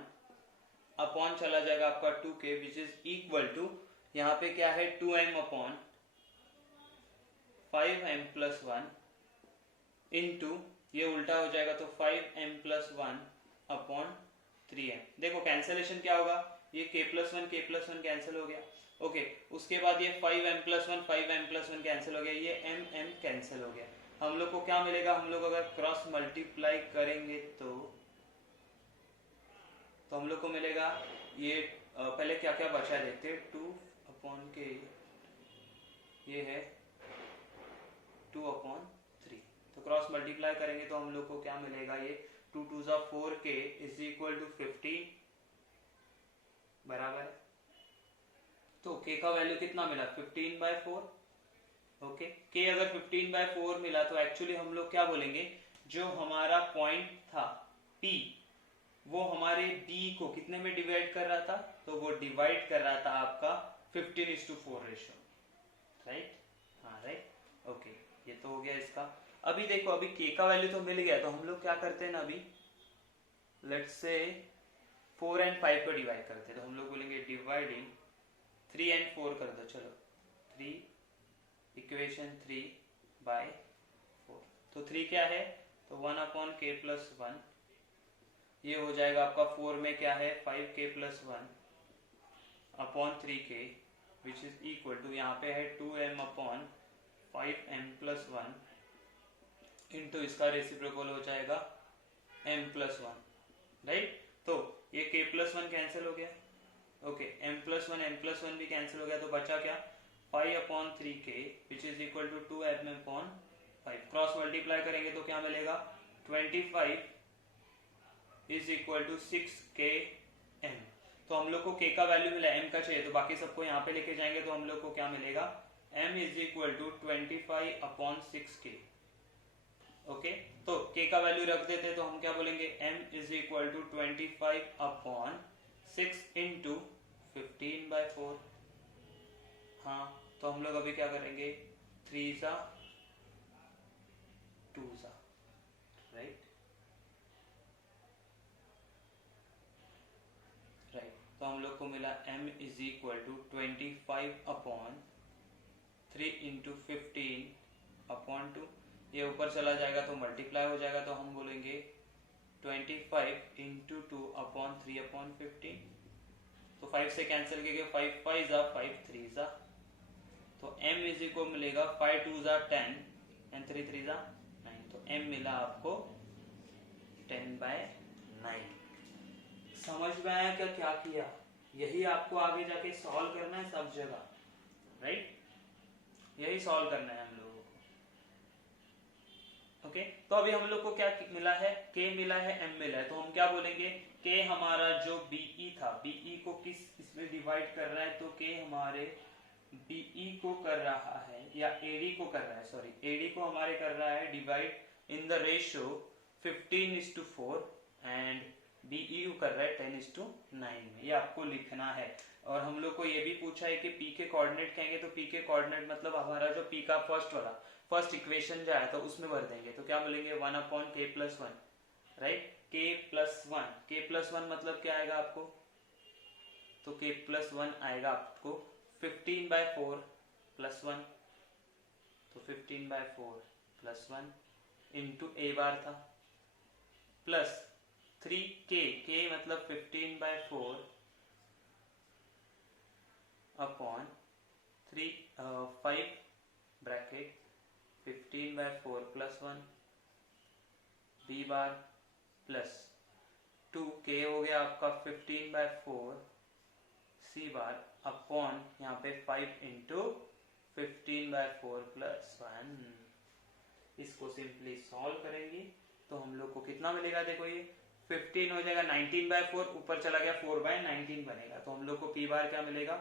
अपॉन चला जाएगा आपका 2k, which is equal to यहाँ पे क्या है 2m/5m+1 इंटू ये उल्टा हो जाएगा तो 5m+1 अपॉन 3m। देखो कैंसिलेशन क्या होगा, ये k+1 कैंसिल हो गया। ओके, उसके बाद ये 5m+1 कैंसिल हो गया, ये m कैंसिल हो गया। हम लोग को क्या मिलेगा, हम लोग अगर क्रॉस मल्टीप्लाई करेंगे तो हम लोग को मिलेगा ये पहले क्या क्या बचा देखते हैं, 2/k, ये है 2/3, तो क्रॉस मल्टीप्लाई करेंगे तो हम लोग को क्या मिलेगा, ये 2 2 4k इज इक्वल टू 15 बराबर है। तो k का वैल्यू कितना मिला, 15/4। ओके, k अगर 15/4 मिला तो एक्चुअली हम लोग क्या बोलेंगे, जो हमारा पॉइंट था P वो हमारे B को कितने में डिवाइड कर रहा था, तो वो डिवाइड कर रहा था आपका 15:4 रेशियो, राइट। हाँ राइट, ओके, ये तो हो गया इसका। अभी देखो, अभी k का वैल्यू तो मिल गया, तो हम लोग क्या करते हैं ना, अभी लेट्स से 4 एंड 5 को डिवाइड करते हैं, तो हम लोग बोलेंगे डिवाइडिंग 3 एंड 4 कर दो, चलो 3 इक्वेशन 3/4, तो 3 क्या है, तो 1/k+1, ये हो जाएगा आपका 4 में क्या है 5k+1 upon 3k, which is equal to यहाँ पे है 2m/5m+1 इंटू इसका रेसिप्रोकल हो जाएगा m+1, राइट। तो ये k+1 कैंसिल हो गया, ओके, m+1 भी कैंसिल हो गया, तो बचा क्या 5/3k which is equal to 2m/5, cross multiply करेंगे तो क्या मिलेगा, 25 इज इक्वल टू 6km। तो हम लोग को k का वैल्यू मिला, m का चाहिए, तो बाकी सबको यहाँ पे लेके जाएंगे तो हम लोग को क्या मिलेगा, m is equal to 25/6k। Okay, तो k का वैल्यू रख देते तो हम क्या बोलेंगे, m is equal to 25/6 into 15/4। हाँ, तो हम लोग अभी क्या करेंगे, 3 सा 2 सा, राइट, तो हम लोग को मिला m is equal to 25/3 into 15/2, ये ऊपर चला जाएगा तो मल्टीप्लाई हो जाएगा, तो हम बोलेंगे 25 इंटू 2/3/15, तो 5 से कैंसिल करके 5 5 जा 5 3 जा, तो m इज इक्वल मिलेगा 5 2 जा 10 एंड 3 3 जा 9, तो m मिला आपको 10/9। समझ में आया क्या क्या किया, यही आपको आगे जाके सॉल्व करना है सब जगह, राइट, यही सॉल्व करना है हम लोगों को। ओके, तो अभी हम लोग को क्या मिला है, k मिला है, m मिला है, तो हम क्या बोलेंगे, k हमारा जो BE था, BE को किस इसमें डिवाइड कर रहा है, तो k हमारे BE को कर रहा है, या AD को कर रहा है, सॉरी AD को हमारे कर रहा है divide in the ratio 15:4 and BE कर रहा है 10:9 में, ये आपको लिखना है। और हम लोग को ये भी पूछा है कि P के कोऑर्डिनेट कहेंगे, तो P के कोऑर्डिनेट मतलब हमारा जो P का फर्स्ट इक्वेशन जो आया था उसमें भर देंगे, तो क्या बोलेंगे 1/k+1, राइट, k+1 मतलब क्या आएगा आपको, तो k+1 आएगा आपको 15/4+1, तो 15/4+1 इंटू a बार था, प्लस 3k, k मतलब 15/4 upon 5 bracket 15/4+1 b bar plus 2k हो गया आपका 15/4 c बार अपॉन यहाँ पे 5 इंटू 15/4+1, इसको सिंपली सॉल्व करेंगे तो हम लोग को कितना मिलेगा, देखो ये 15 हो जाएगा, 19/4 ऊपर चला गया 4/19 बनेगा, तो हम लोग को पी बार क्या मिलेगा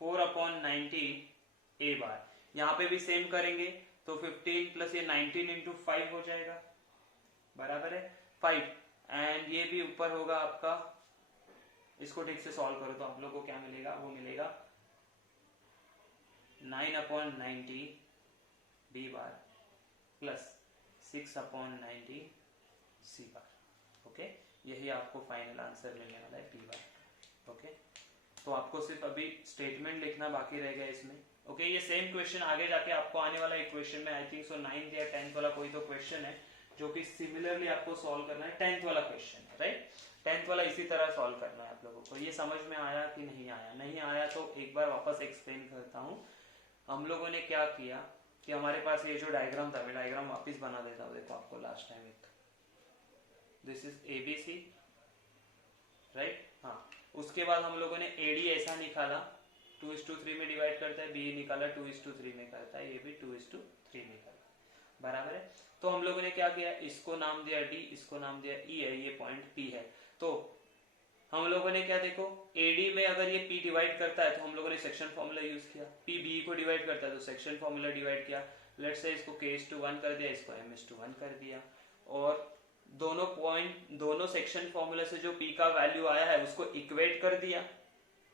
4/19 ए बार। यहाँ पे भी सेम करेंगे तो 15 प्लस ये 19 इंटू 5 हो जाएगा, बराबर है 5, एंड ये भी ऊपर होगा आपका, इसको ठीक से सॉल्व करो तो आप लोग को क्या मिलेगा, वो मिलेगा 9/90 बी बार प्लस 6/90 सी बार। ओके, यही आपको फाइनल आंसर मिलने वाला है पी बार। ओके, तो आपको सिर्फ अभी स्टेटमेंट लिखना बाकी रह गया इसमें। ओके, ये सेम क्वेश्चन आगे जाके आपको आने वाला इक्वेशन में आई थिंक सो 9th या 10th वाला कोई तो क्वेश्चन है जो कि सिमिलरली आपको सॉल्व करना है, 10th वाला क्वेश्चन है, राइट। 10th वाला इसी तरह सॉल्व करना है आप लोगों को। ये समझ में आया कि नहीं आया? नहीं आया तो एक बार वापस एक्सप्लेन करता हूँ। हम लोगों ने क्या किया कि हमारे पास ये जो डायग्राम था, मैं डायग्राम वापस बना देता हूँ, देखो आपको लास्ट टाइम एक, दिस इज ABC, राइट। हाँ, उसके बाद हम लोगों ने AD ऐसा निकाला 2:3 में डिवाइड करता है, B निकाला 2:3 में करता है, ये भी 2:3 में करता है, बराबर है। तो हम लोगों ने क्या किया, इसको नाम दिया D, इसको नाम दिया E है, ये पॉइंट P है। तो हम लोगों ने क्या, देखो AD में अगर ये P डिवाइड करता है तो हम लोगों ने सेक्शन फॉर्मूला यूज किया, P B को डिवाइड करता है तो सेक्शन फॉर्मूला डिवाइड किया, लेट्स से इसको K:1 कर दिया, इसको M:1 कर दिया, और दोनों पॉइंट, दोनों सेक्शन फॉर्मूला से जो P का वैल्यू आया है उसको इक्वेट कर दिया,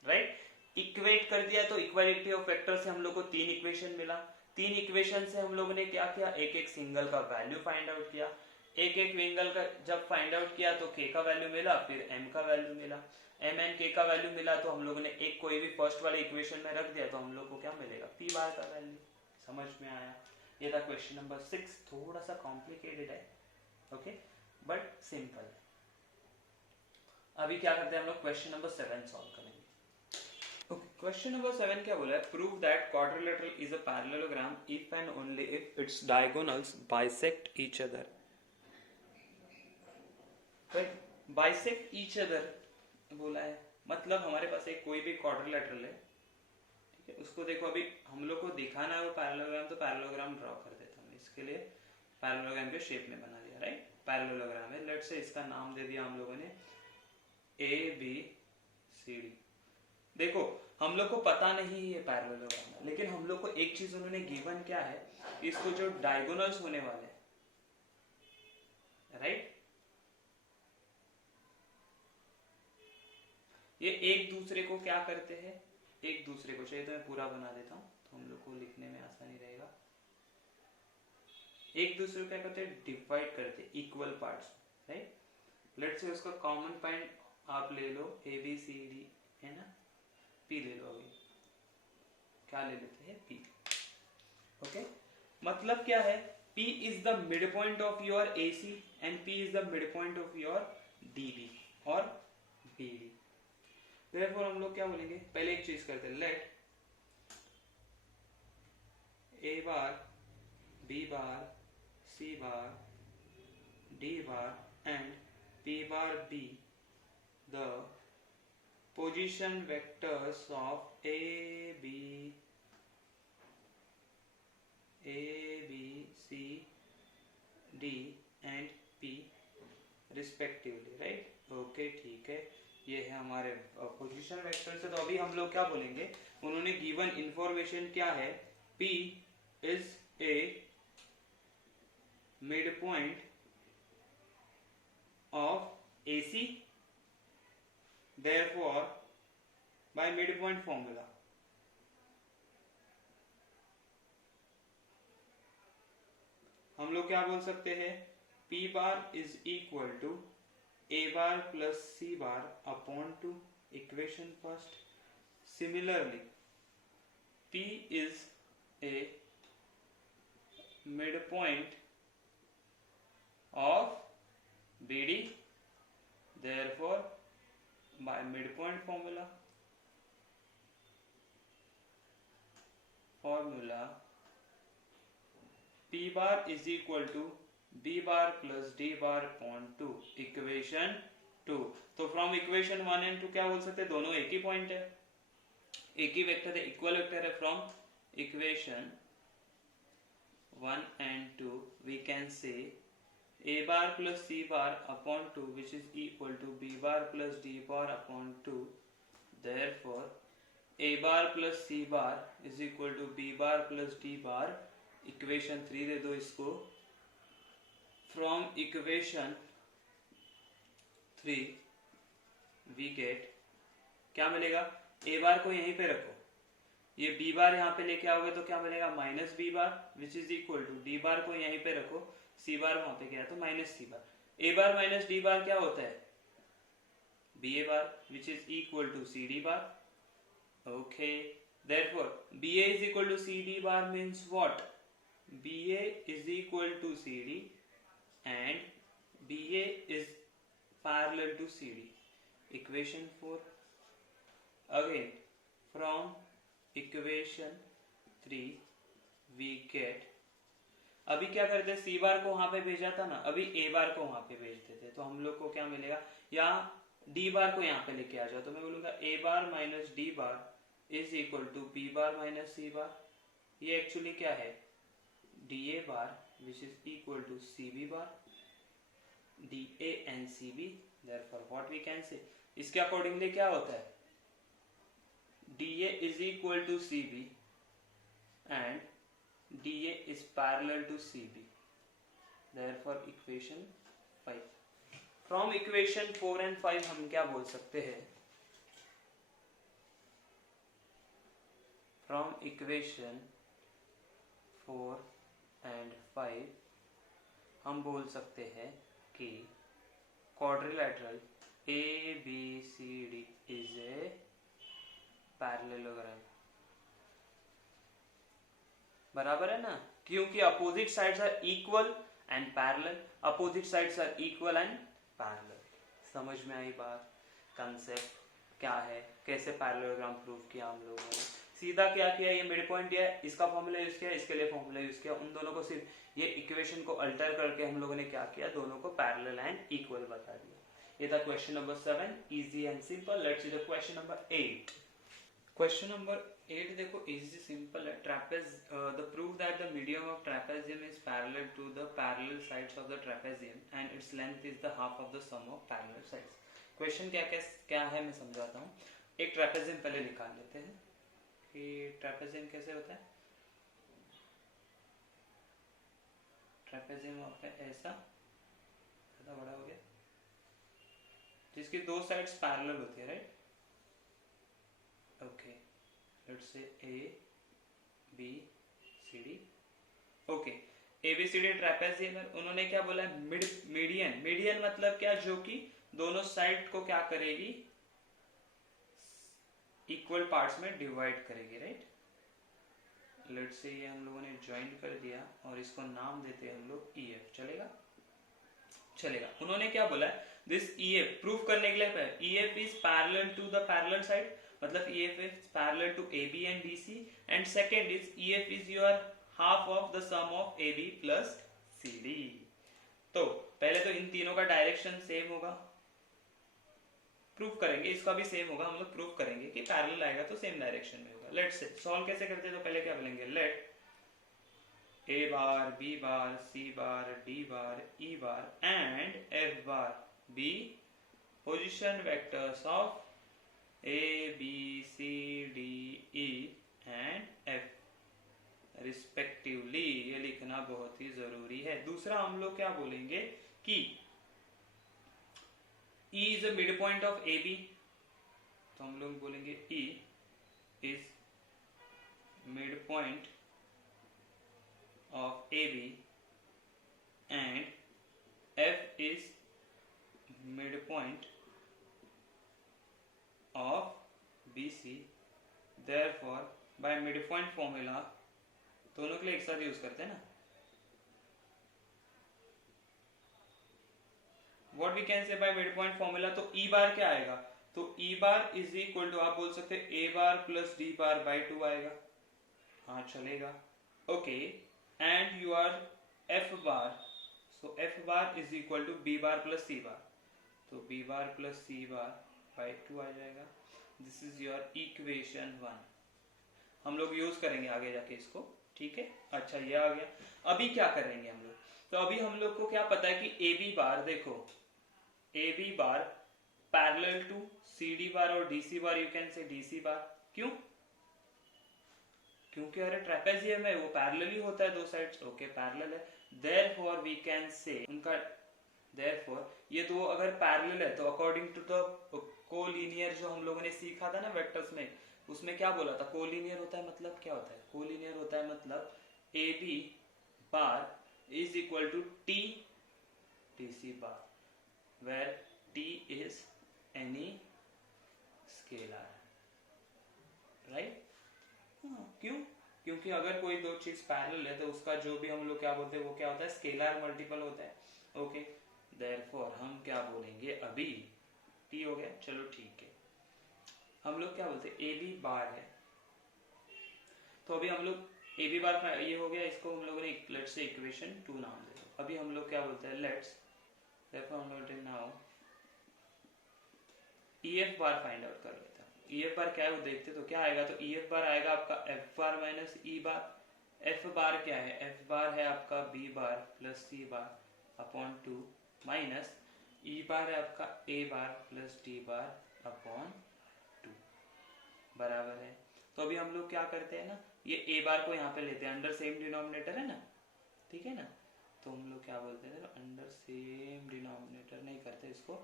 राइट। इक्वेट कर दिया तो इक्वालिटी ऑफ वेक्टर से हम लोग को 3 इक्वेशन मिला। 3 इक्वेशन से हम लोगों ने क्या किया, एक एक सिंगल का वैल्यू फाइंड आउट किया। एक एक विंगल का जब फाइंड आउट किया तो K का वैल्यू मिला, फिर M का वैल्यू मिला, M एंड K का वैल्यू मिला तो हम लोगों ने एक कोई भी फर्स्ट वाले इक्वेशन में रख दिया तो हम लोग को क्या मिलेगा, P बार का वैल्यू। समझ में आया? ये था क्वेश्चन नंबर 6, थोड़ा सा कॉम्प्लिकेटेड है, ओके, बट सिंपल। अभी क्या करते हैं हम लोग, क्वेश्चन नंबर 7 सॉल्व करेंगे। ओके, क्वेश्चन नंबर 7 क्या बोला है, prove that quadrilateral is a parallelogram if and only if it's diagonals bisect each other. Bisect each other बोला है, मतलब हमारे पास एक कोई भी क्वाड्रिलेटरल है, ठीक है, उसको देखो अभी हम लोग को दिखाना है वो पैरेललोग्राम, तो पैरेललोग्राम ड्रॉ कर देता हूँ। इसके लिए पैरेललोग्राम के शेप में बना दिया, राइट। पैरेललोग्राम है, लेट्स से इसका नाम दे दिया हम लोगों ने ABCD। देखो हम लोग को पता नहीं है ये पैरेललोग्राम है, लेकिन हम लोग को एक चीज उन्होंने गिवन क्या है, इसको जो डायगोनल्स होने वाले, राइट, ये एक दूसरे को क्या करते हैं, एक दूसरे को, चाहिए तो मैं पूरा बना देता हूं तो हम लोग को लिखने में आसानी रहेगा। एक दूसरे को क्या करते हैं, डिवाइड करते हैं equal parts, right. Let's say उसका कॉमन पॉइंट आप ले लो ABCD, है ना, P ले लो, अभी क्या ले लेते हैं, P। ओके, मतलब क्या है, P is the mid point of your AC and P is the mid point of your DB और BD। therefore हम लोग क्या बोलेंगे, पहले एक चीज करते हैं, let A bar, B bar, C bar, D bar and P bar B the position vectors of A, B, C, D and P respectively, right? Okay, ठीक है, ये है हमारे पोजीशन वेक्टर से। तो अभी हम लोग क्या बोलेंगे, उन्होंने गिवन इंफॉर्मेशन क्या है, P is a mid point of AC, therefore by midpoint formula हम लोग क्या बोल सकते हैं, P bar is equal to A bar plus C bar upon 2, equation first. Similarly P is a mid point of BD, therefore by midpoint formula P bar is equal to B bar plus D bar upon 2, equation 2। तो from equation 1 and 2 क्या बोल सकते हैं, दोनों एक ही point है, एक ही vector है, इक्वल वेक्टर है। From equation 1 and 2, we can say a bar plus c bar upon 2, which is equal to b bar plus d bar upon 2. Therefore a bar plus c bar is equal to b bar plus d bar. Equation 3 दे दो इसको. From equation 3 we get, क्या मिलेगा, ए बार को यहीं पे रखो, ये B bar यहाँ पे लेके आओगे तो क्या मिलेगा, minus B bar which is equal to d bar को यहीं पे रखो, सी बार वहां पे गया तो minus C bar. A bar minus D bar क्या होता है, B A bar which is equal to C D bar. Okay, therefore BA is equal to CD bar means what? BA is equal to CD and BA is parallel to CD. Equation 4. Again, from equation 3 we get, अभी क्या करते हैं, सी बार को वहां पे भेजा था ना, अभी ए बार को वहां पे भेजते थे, तो हम लोग को क्या मिलेगा, या डी बार को यहाँ पे लेके आ जाओ तो मैं बोलूंगा A bar minus D bar is equal to B bar minus C bar. ये एक्चुअली क्या है, D A bar which is equal to C B bar, D A and C B. Therefore what we can say, इसके accordingly क्या होता है, D A is equal to C B and DA is parallel to CB. Therefore equation 5. From equation 4 and 5 हम क्या बोल सकते हैं, from equation 4 and 5 हम बोल सकते हैं कि quadrilateral ABCD is a parallelogram. बराबर है ना, क्योंकि opposite sides are equal and parallel, opposite sides are equal and parallel. समझ में आई बात, कंसेप्ट क्या है, कैसे पैरेललोग्राम प्रूव किया हम लोगों ने. सीधा क्या किया, ये मिड पॉइंट दिया है, इसका फॉर्मूला यूज किया, इसके लिए फॉर्मूला यूज किया, उन दोनों को सिर्फ ये इक्वेशन को अल्टर करके हम लोगों ने क्या किया, दोनों को पैरेलल एंड इक्वल बता दिया. ये था question number 7, easy and simple. Let's see the question number 8. Question number 8 देखो, इजी सिंपल है. Trapeze, the prove that the medium of trapezium is parallel to the parallel sides of the trapezium and its length is the half of the sum of parallel sides. Question क्या है मैं समझाता हूँ. एक trapezium पहले निकाल लेते हैं कि ट्रेपेजियम कैसे होता है. ट्रेपेजियम होता है ऐसा, ज़्यादा बड़ा हो गया, जिसकी दो साइड्स पैरेलल होती है, right. Okay, let's say A, B, C, D. Okay, ABCD trapezium है. उन्होंने क्या बोला, मीडियन. मीडियन मतलब क्या, जो कि दोनों साइड को क्या करेगी, इक्वल पार्ट्स में डिवाइड करेगी, राइट. लेट्स से ये हम लोगों ने ज्वाइन कर दिया और इसको नाम देते हैं हम लोग EF. चलेगा, चलेगा. उन्होंने क्या बोला, दिस EF प्रूफ करने के लिए EF is parallel to the parallel side, मतलब EF is parallel to AB and BC, and second is EF is your half of the sum of AB plus CD. तो पहले तो इन तीनों का direction same होगा, प्रूफ करेंगे, इसका भी सेम होगा, हम लोग प्रूफ करेंगे कि पैरेलल आएगा तो सेम डायरेक्शन में होगा. लेट्स से सॉल्व कैसे करते हैं, तो पहले क्या बोलेंगे, let A bar, B bar, C bar, D bar, E bar and F bar be position vectors of A, B, C, D, E and F respectively. ये लिखना बहुत ही जरूरी है. दूसरा हम लोग क्या बोलेंगे कि E is a midpoint of AB, तो हम लोग बोलेंगे E is midpoint of AB and F is midpoint of BC. Therefore by midpoint formula दोनों के लिए एक साथ यूज करते हैं ना. What we can say by midpoint formula, तो E बार क्या आएगा, तो E bar is equal to, आप बोल सकते हैं A bar plus D bar by 2 आएगा. हाँ चलेगा. Okay, and you are F bar, so F bar is equal to B bar plus C bar, तो B bar plus C bar by 2 आ जाएगा. This is your equation 1. हम लोग use करेंगे आगे जाके इसको. ठीक है, अच्छा ये आ गया। अभी क्या करेंगे हम लोग, तो अभी हम लोग को क्या पता है कि ए बी बार, देखो A B bar parallel to C D bar और D C bar, you can say D C bar. क्यों? क्योंकि अरे ट्रेपेजियम में वो पैरेलल ही होता है दो साइड्स, ओके पैरेलल है, देयरफॉर वी कैन से उनका, देयरफॉर ये दो अगर पैरेलल है तो अकॉर्डिंग टू द कोलिनियर जो हम लोगों ने सीखा था ना वेक्टर्स में, उसमें क्या बोला था, कोलिनियर होता है मतलब क्या होता है, कोलिनियर होता है मतलब A B bar is equal to T D C bar, where t is any scalar, right? क्यों? क्योंकि अगर कोई दो चीज पैरेलल है तो उसका जो भी हम लोग क्या बोलते हैं वो क्या होता है, स्केलर मल्टीपल होता है, ओके। देयरफॉर हम क्या बोलेंगे अभी, t हो गया, चलो ठीक है, हम लोग क्या बोलते हैं ए बी बार है, तो अभी हम लोग ए बी बार ये हो गया, इसको हम लोगों ने लेट्स से इक्वेशन 2 नाम दे दो। अभी हम लोग क्या बोलते हैं, let's therefore I'm going to now EF bar find out कर लेता हूँ। EF बार क्या है वो देखते तो क्या आएगा, तो EF बार आएगा आपका F bar minus E bar. F bar क्या है, F बार है आपका B bar plus C bar upon 2 minus E bar है आपका A bar plus D bar upon 2 बराबर है। तो अभी हम लोग क्या करते हैं ना, ये A बार को यहाँ पे लेते हैं, अंडर सेम डिनोमिनेटर है ना, ठीक है ना, तो हम लोग क्या बोलते हैं, अंडर सेम डिनोमिनेटर नहीं करते इसको,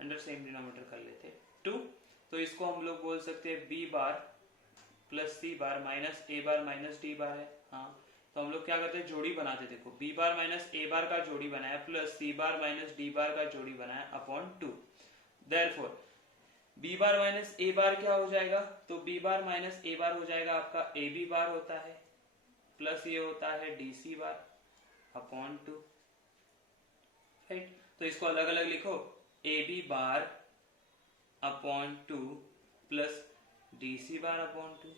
अंडर सेम डिनोमिनेटर कर लेते 2, तो इसको हम लोग बोल सकते हैं B bar plus C bar minus A bar minus D बार है, हाँ। तो हम लोग क्या करते हैं, जोड़ी बनाते, देखो बी बार माइनस ए बार का जोड़ी बनाया plus C bar minus D bar का जोड़ी बनाया upon 2, therefore B bar minus A bar क्या हो जाएगा, तो बी बार माइनस ए बार हो जाएगा आपका ए बी बार होता है प्लस ये होता है D C bar upon 2, right. तो इसको अलग अलग लिखो, A B bar upon 2 plus D C bar upon 2,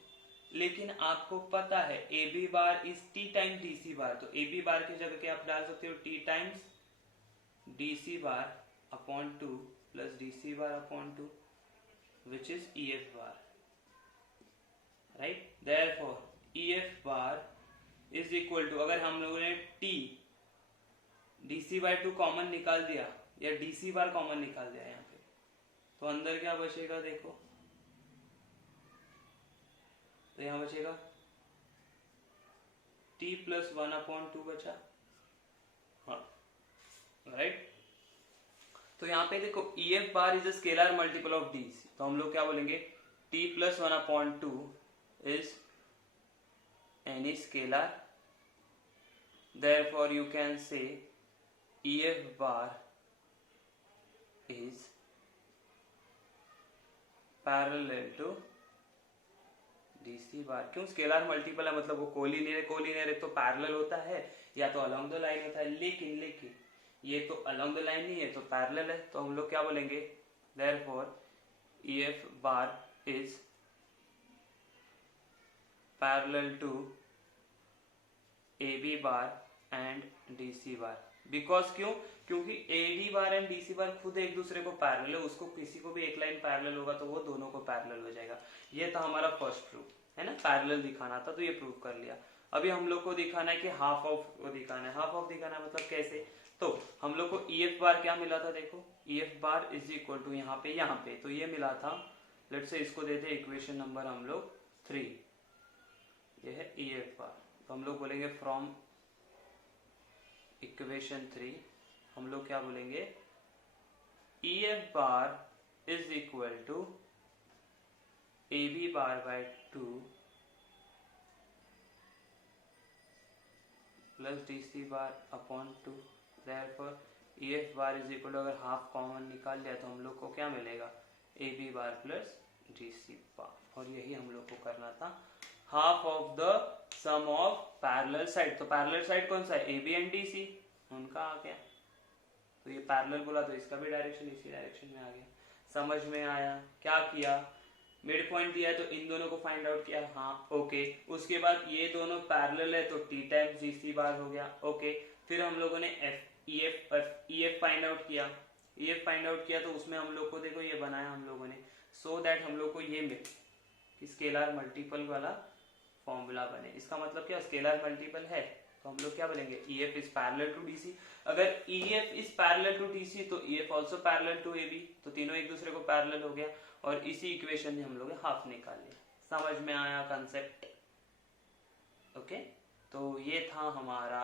लेकिन आपको पता है A B bar is T times D C bar, तो ए बी बार की जगह क्या आप डाल सकते हो, T times D C bar upon 2 plus D C bar upon 2 which is E F bar, right. Therefore E F bar is equal to, अगर हम लोगों ने T D C by 2 common निकाल दिया या डी सी बार common निकाल दिया यहाँ पे, तो अंदर क्या बचेगा देखो, तो यहाँ बचेगा t प्लस 1 अपॉन 2 बचा, हाँ राइट। तो यहाँ पे देखो ई F bar is a scalar multiple of D, तो हम लोग क्या बोलेंगे t plus 1 upon 2 is any scalar, therefore you can say EF bar is parallel to DC बार। क्यों, स्केलर मल्टीपल है मतलब वो कोलिनियर, कोलिनियर एक तो पैरेलल होता है या तो अलोंग द लाइन होता है, लेकिन ये तो अलोंग द लाइन नहीं है तो पैरेलल है, तो हम लोग क्या बोलेंगे, therefore EF bar is parallel to AB bar and DC bar, because क्यों, क्योंकि AD बार एंड DC बार खुद एक दूसरे को पैरेलल है, उसको किसी को भी एक लाइन पैरेलल होगा तो वो दोनों को पैरेलल हो जाएगा। ये था हमारा फर्स्ट प्रूफ है ना, पैरेलल दिखाना था तो ये प्रूव कर लिया। अभी हम लोग को दिखाना है कि हाफ ऑफ को दिखाना है, हाफ ऑफ दिखाना है मतलब कैसे, तो हम लोग को EF बार क्या मिला था, देखो EF bar is equal to यहाँ पे तो ये मिला था, लेट से इसको देते इक्वेशन नंबर हम लोग 3, ये है EF बार, तो हम लोग बोलेंगे फ्रॉम इक्वेशन 3 हम लोग क्या बोलेंगे, EF bar is equal to AB bar by 2 plus DC bar upon 2, therefore EF bar is equal to, अगर हाफ कॉमन निकाल लिया तो हम लोग को क्या मिलेगा, AB bar plus DC bar, और यही हम लोग को करना था, half of the sum of parallel side. तो पैरेलल साइड कौन सा है, AB एंड DC, उनका आ गया, तो ये पैरेलल बोला तो इसका भी डायरेक्शन इसी डायरेक्शन में आ गया। समझ में आया, क्या किया, मिड पॉइंट दिया है तो इन दोनों को फाइंड आउट किया, हाँ ओके। उसके बाद ये दोनों पैरेलल है तो T टाइम्स DC बार हो गया, ओके। फिर हम लोगों ने EF फाइंड आउट किया, EF फाइंड आउट किया तो उसमें हम लोग को देखो ये बनाया हम लोगों ने, सो दैट हम लोग को ये मिले स्केलर मल्टीपल वाला फॉर्मूला बने। इसका मतलब क्या, स्केलर मल्टीपल है तो हम लोग क्या बोलेंगे, EF is parallel to DC। अगर EF is parallel to DC तो EF also parallel to AB, तो तीनों एक दूसरे को पैरेलल हो गया और इसी इक्वेशन में हम लोग हाफ निकाल लिया। समझ में आया कंसेप्ट? ओके, तो ये था हमारा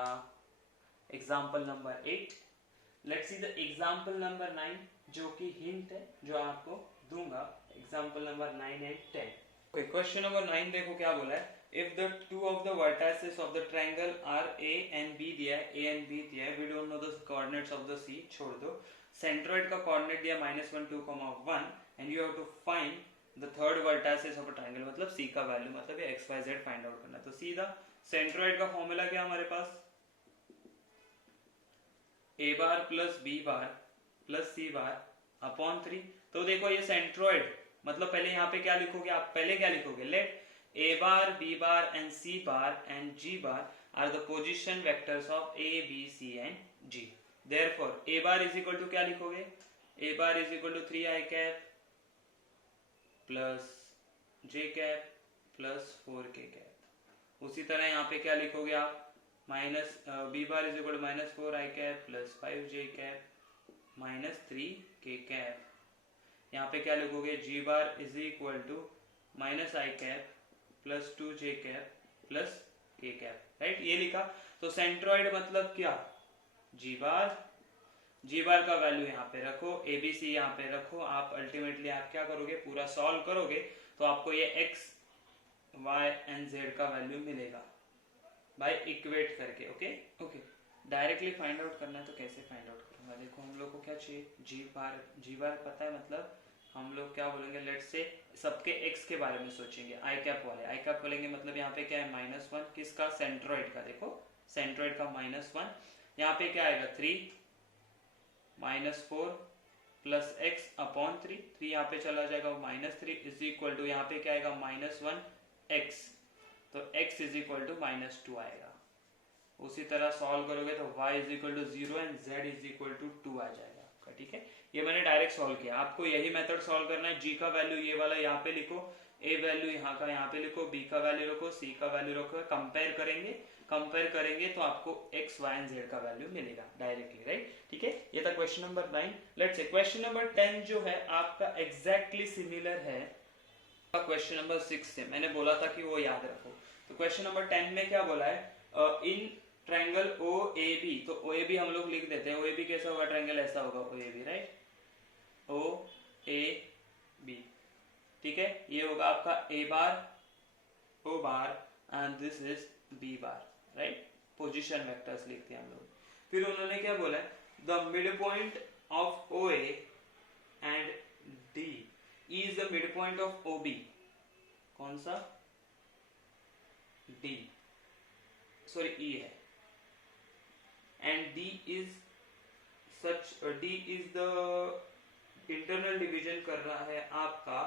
example number 8। Let's see the example number 9, जो कि हिंट है जो आपको दूंगा, example number 9 and 10। Okay, question number 9 देखो क्या बोला है। If the two of the vertices of the triangle are A and B दिया है, A एंड B दिया है, we don't know the coordinates of the C, छोड़ दो। सेंट्रोइड का कोऑर्डिनेट दिया -1 2 1 and you have to find the third vertices of a triangle, मतलब C का वैल्यू, मतलब ये XYZ फाइंड आउट करना है। तो सीधा सेंट्रोइड का फॉर्मूला क्या हमारे पास, A bar plus B bar plus C bar upon 3। तो देखो ये सेंट्रोइड, मतलब पहले यहाँ पे क्या लिखोगे आप, पहले क्या लिखोगे, let A bar B bar and C bar and G bar are the position vectors of A B C and G। Therefore A bar is equal to क्या लिखोगे, A bar is equal to 3i cap plus j cap plus 4k cap. उसी तरह यहाँ पे क्या लिखोगे आप, minus B bar is equal to -4i cap plus 5j cap minus 3k cap. यहाँ पे क्या लिखोगे, G bar is equal to -i cap plus 2j cap plus k cap, right, ये लिखा। तो सेंट्रोइड मतलब क्या, G बार का वैल्यू यहाँ पे रखो, ABC यहाँ पे रखो, आप अल्टीमेटली आप क्या करोगे, पूरा सॉल्व करोगे तो आपको ये x y एंड z का वैल्यू मिलेगा बाय इक्वेट करके। ओके, डायरेक्टली फाइंड आउट करना है तो कैसे फाइंड आउट करूंगा, देखो हम लोग को क्या चाहिए, G बार पता है, मतलब हम लोग क्या बोलेंगे, लेट से सबके x के बारे में सोचेंगे, आई कैप बोलेंगे, मतलब यहाँ पे क्या है -1, किसका, सेंट्रोइड का। देखो सेंट्रोइड का -1, यहाँ पे क्या आएगा 3 -4 प्लस x अपॉन 3 यहाँ पे चला जाएगा -3 इज इक्वल टू यहाँ पे क्या आएगा -1x, तो x इज इक्वल टू -2 आएगा। उसी तरह सॉल्व करोगे तो y is equal to 0 and z is equal to 2 आ जाएगा आपका, ठीक है। ये मैंने डायरेक्ट सॉल्व किया, आपको यही मेथड सॉल्व करना है। g का वैल्यू ये वाला यहाँ पे लिखो, a वैल्यू यहाँ का यहाँ पे लिखो, b का वैल्यू रखो, c का वैल्यू रखो, कंपेयर करेंगे तो आपको x y एंड z का वैल्यू मिलेगा डायरेक्टली, राइट, ठीक है। ये था question number 9। Let's say question number 10 जो है आपका एग्जैक्टली सिमिलर है क्वेश्चन नंबर 6 से, मैंने बोला था कि वो याद रखो। तो क्वेश्चन नंबर 10 में क्या बोला है, इन ट्रायंगल OAB, तो OAB हम लोग लिख देते हैं, OAB कैसा होगा, ट्रायंगल ऐसा होगा OAB, राइट, OAB, ठीक है। ये होगा आपका A bar, O bar and this is B bar, right, position vectors लिखते हैं हम लोग। फिर उन्होंने क्या बोला है, the mid point of OA and D is the mid point of OB, कौन सा, D, सॉरी E है, and D is the internal division कर रहा है आपका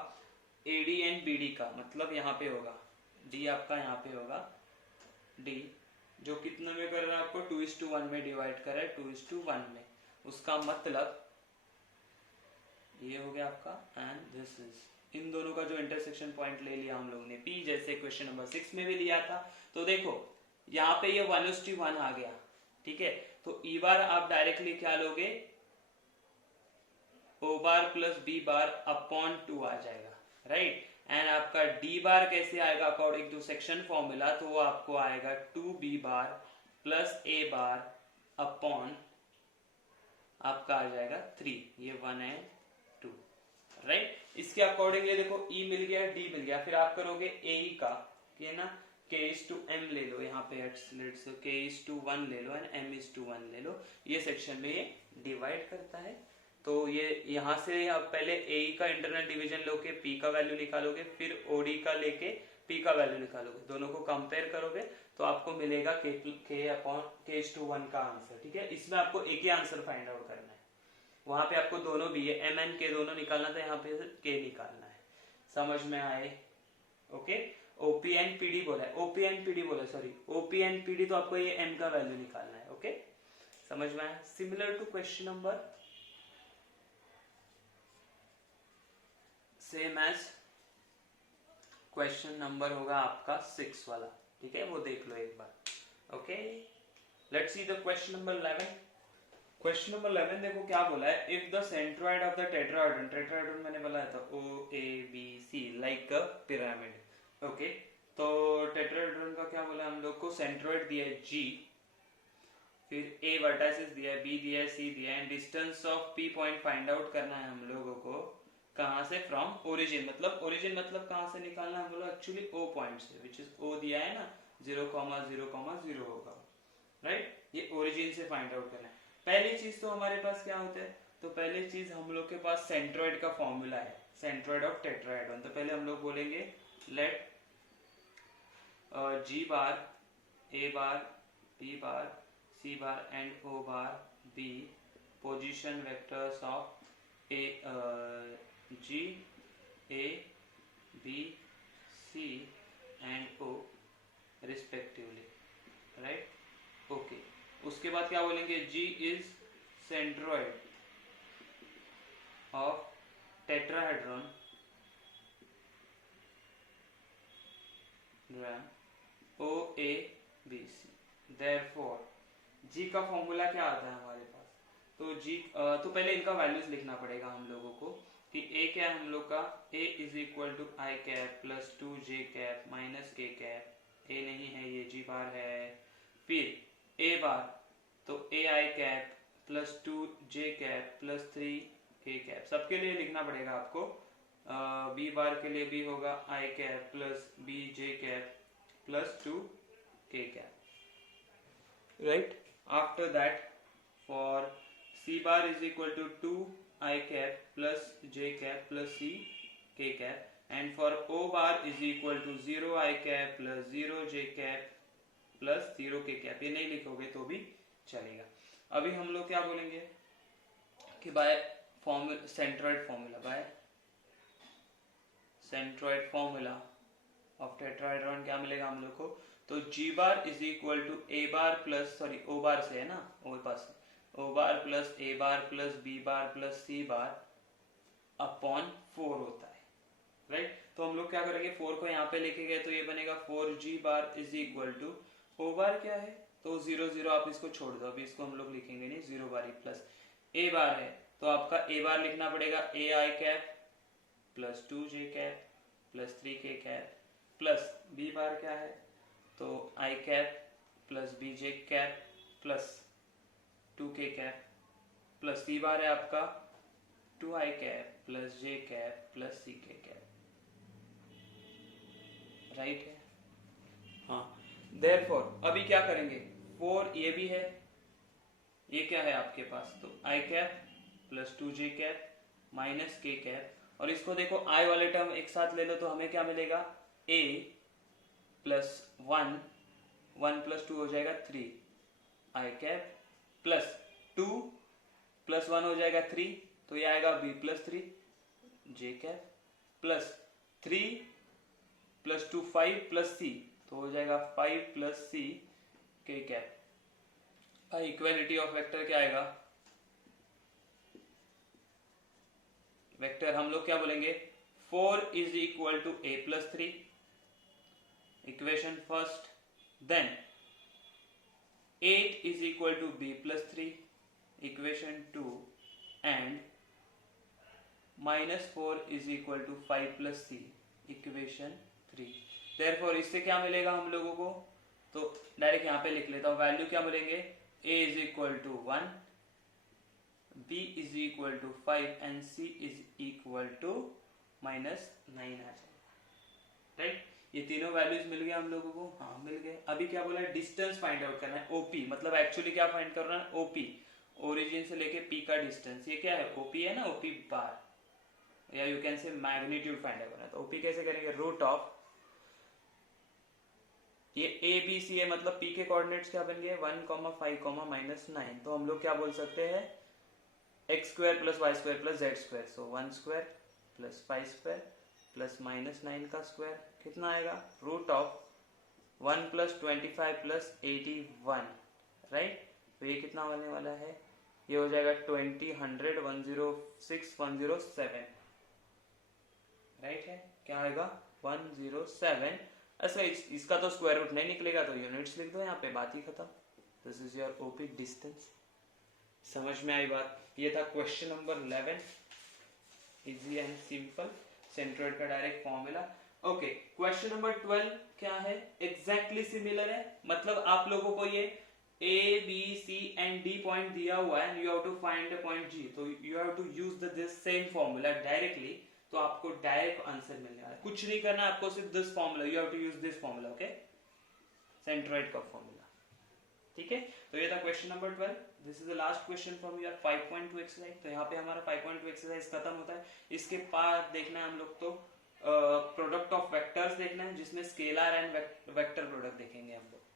AD एंड BD का, मतलब यहाँ पे होगा D आपका, यहाँ पे होगा D, जो कितने में कर रहा है आपको 2:1 में डिवाइड कर रहा है, 2:1 में। उसका मतलब ये हो गया आपका, एंड दिस इज, इन दोनों का जो इंटरसेक्शन पॉइंट ले लिया हम लोग ने P, जैसे क्वेश्चन नंबर 6 में भी लिया था। तो देखो यहाँ पे ये 1:1 आ गया, ठीक है। तो E बार आप डायरेक्टली क्या लोगे, O बार प्लस B बार अपॉन 2 आ जाएगा, राइट, एंड आपका D बार कैसे आएगा अकॉर्डिंग टू सेक्शन फॉर्मूला, तो वो आपको आएगा 2B bar plus A bar upon आपका आ जाएगा 3, ये 1 एंड 2, राइट। इसके अकॉर्डिंगली देखो E मिल गया, D मिल गया, फिर आप करोगे AE का, है ना, k:m ले लो, यहाँ पे लेट्स k:1 ले लो एंड m:1 ले लो, ये सेक्शन में ये डिवाइड करता है। तो ये यहाँ से आप पहले AE का इंटरनल डिवीजन लोगे, P का वैल्यू निकालोगे, फिर OD का लेके P का वैल्यू निकालोगे, दोनों को कंपेयर करोगे तो आपको मिलेगा k:1 का आंसर, ठीक है। इसमें आपको एक ही आंसर फाइंड आउट करना है, वहां पे आपको दोनों भी है, m and k दोनों निकालना था, यहाँ पे k निकालना है। समझ में आए? ओके, OP एंड PD बोला है, OP एंड PD बोला, सॉरी OP एंड PD, तो आपको ये m का वैल्यू निकालना है। ओके, समझ में आया? Similar to question number same as question number होगा आपका 6 वाला, ठीक है, वो देख लो एक बार। Okay, let's see the question number 11। Question number 11 देखो क्या बोला है, if the centroid of the tetrahedron, tetrahedron मैंने बोला था O A B C like a pyramid. Okay, तो टेट्राहेड्रन का क्या बोला हम लोग को, सेंट्रोइड दिया है जी, फिर ए वर्टाइसिस दिया है, बी दिया है, सी दिया है, and distance of P point find out करना है हम लोगों को, कहां से, फ्रॉम ओरिजिन, मतलब ओरिजिन मतलब कहां से निकालना है हम लोग, एक्चुअली ओ पॉइंट से, विच इज ओ दिया है ना, 0,0,0 होगा, राइट, ये ओरिजिन से फाइंड आउट करना है। पहली चीज तो हमारे पास क्या होता है, तो पहली चीज हम लोग के पास सेंट्रोइड का फॉर्मूला है, सेंट्रोइड ऑफ टेट्राहेड्रन। तो पहले हम लोग बोलेंगे let G bar, A bar, B bar, C bar and O bar be position vectors of A G, A, B, C and O respectively, right. Okay, उसके बाद क्या बोलेंगे, G is centroid of tetrahedron O A B C, therefore G का formula क्या आता है हमारे पास, तो G तो पहले इनका वैल्यूज लिखना पड़ेगा हम लोगों को, कि A क्या है हम लोग का, A is equal to i cap plus 2J cap minus k cap, A नहीं है ये G बार है, फिर A बार तो A I cap plus 2J cap plus 3K cap, सबके लिए लिखना पड़ेगा आपको। बी बार के लिए भी होगा I cap plus BJ cap plus 2K cap, right. After that for C bar is equal to 2I cap plus J cap plus CK cap, and for O bar is equal to 0I cap plus 0J cap plus 0K cap, ये नहीं लिखोगे तो भी चलेगा। अभी हम लोग क्या बोलेंगे कि by centroid formula, by centroid formula of tetrahedron क्या मिलेगा हम लोग को, तो G bar is equal to A bar plus, sorry O bar से है ना, O पास O bar plus A bar plus B bar plus C bar upon 4 होता है, राइट। तो हम लोग क्या करेंगे, 4 को यहाँ पे लेके गए तो ये बनेगा 4G bar is equal to O bar क्या है, तो 0,0 आप इसको छोड़ दो, अभी इसको हम लोग लिखेंगे नहीं, 0 बार ही, प्लस ए बार है तो आपका ए बार लिखना पड़ेगा A I cap plus 2J cap plus 3K cap, plus B bar क्या है, तो I cap plus BJ cap plus 2K cap, plus C bar है आपका 2I cap plus J cap plus CK cap, right है, हाँ। Therefore अभी क्या करेंगे, 4 ये भी है, ये क्या है आपके पास, तो I cap plus 2J cap minus K cap, और इसको देखो I वाले टर्म एक साथ ले लो तो हमें क्या मिलेगा, A प्लस 1 प्लस 2 हो जाएगा 3 आई कैप प्लस 2 प्लस 1 हो जाएगा 3, तो ये आएगा B plus 3J cap plus 3 plus 2 5 plus C, तो हो जाएगा 5 plus CK cap. Equality of vector क्या आएगा, वेक्टर हम लोग क्या बोलेंगे, 4 is equal to A plus 3, equation first, then 8 is equal to B plus 3, equation 2, and -4 is equal to 5 plus C, equation 3। Therefore इससे क्या मिलेगा हम लोगों को, तो डायरेक्ट यहाँ पे लिख लेता हूँ, वैल्यू क्या मिलेंगे, A is equal to 1, B is equal to 5 and C is equal to -9 आ जाएगा, राइट। ये तीनों वैल्यूज मिल गए हम लोगों को, हाँ मिल गए। अभी क्या बोला है, डिस्टेंस फाइंड आउट करना है, OP, मतलब एक्चुअली क्या फाइंड करना है, OP, ओरिजिन से लेके P का डिस्टेंस, ये क्या है, OP है ना, OP बार, या यू कैन से मैग्नीट्यूड फाइंड आउट करना है। तो OP कैसे करेंगे, रूट ऑफ, ये ए बी सी है, मतलब P के कोऑर्डिनेट्स क्या बन गए, 1, 5, -9, तो हम लोग क्या बोल सकते हैं, x square plus Y square plus Z square, so 1 square plus 5 square plus -9 का स्क्वायर, कितना आएगा, root of 1 plus 25 plus 81, right. तो ये कितना होने वाला है, ये हो जाएगा 20, 100, 106, 107, राइट है, क्या आएगा 107। अच्छा इसका तो स्क्वायर रूट नहीं निकलेगा तो यूनिट्स लिख दो यहाँ पे, बात ही खत्म। This is your OP distance. समझ में आई बात? ये था question number 11, easy and simple, centroid का direct formula. Okay, question number 12 क्या है? एग्जैक्टली सिमिलर है, मतलब आप लोगों को ये A, B, C and D point दिया हुआ है, you have to find the point G, तो you have to use this same formula directly, तो आपको डायरेक्ट आंसर मिलने वाला है। कुछ नहीं करना आपको, सिर्फ this formula, you have to use this formula, okay, centroid का फॉर्मूला, ठीक है। तो ये था question number 12। This is the last question from your 5.2 exercise. तो यहाँ पे हमारा 5.2 एक्सरसाइज खत्म होता है। इसके बाद देखना है हम लोग तो प्रोडक्ट ऑफ वेक्टर्स देखना है, जिसमें स्केलर एंड वेक्टर प्रोडक्ट देखेंगे हम लोग।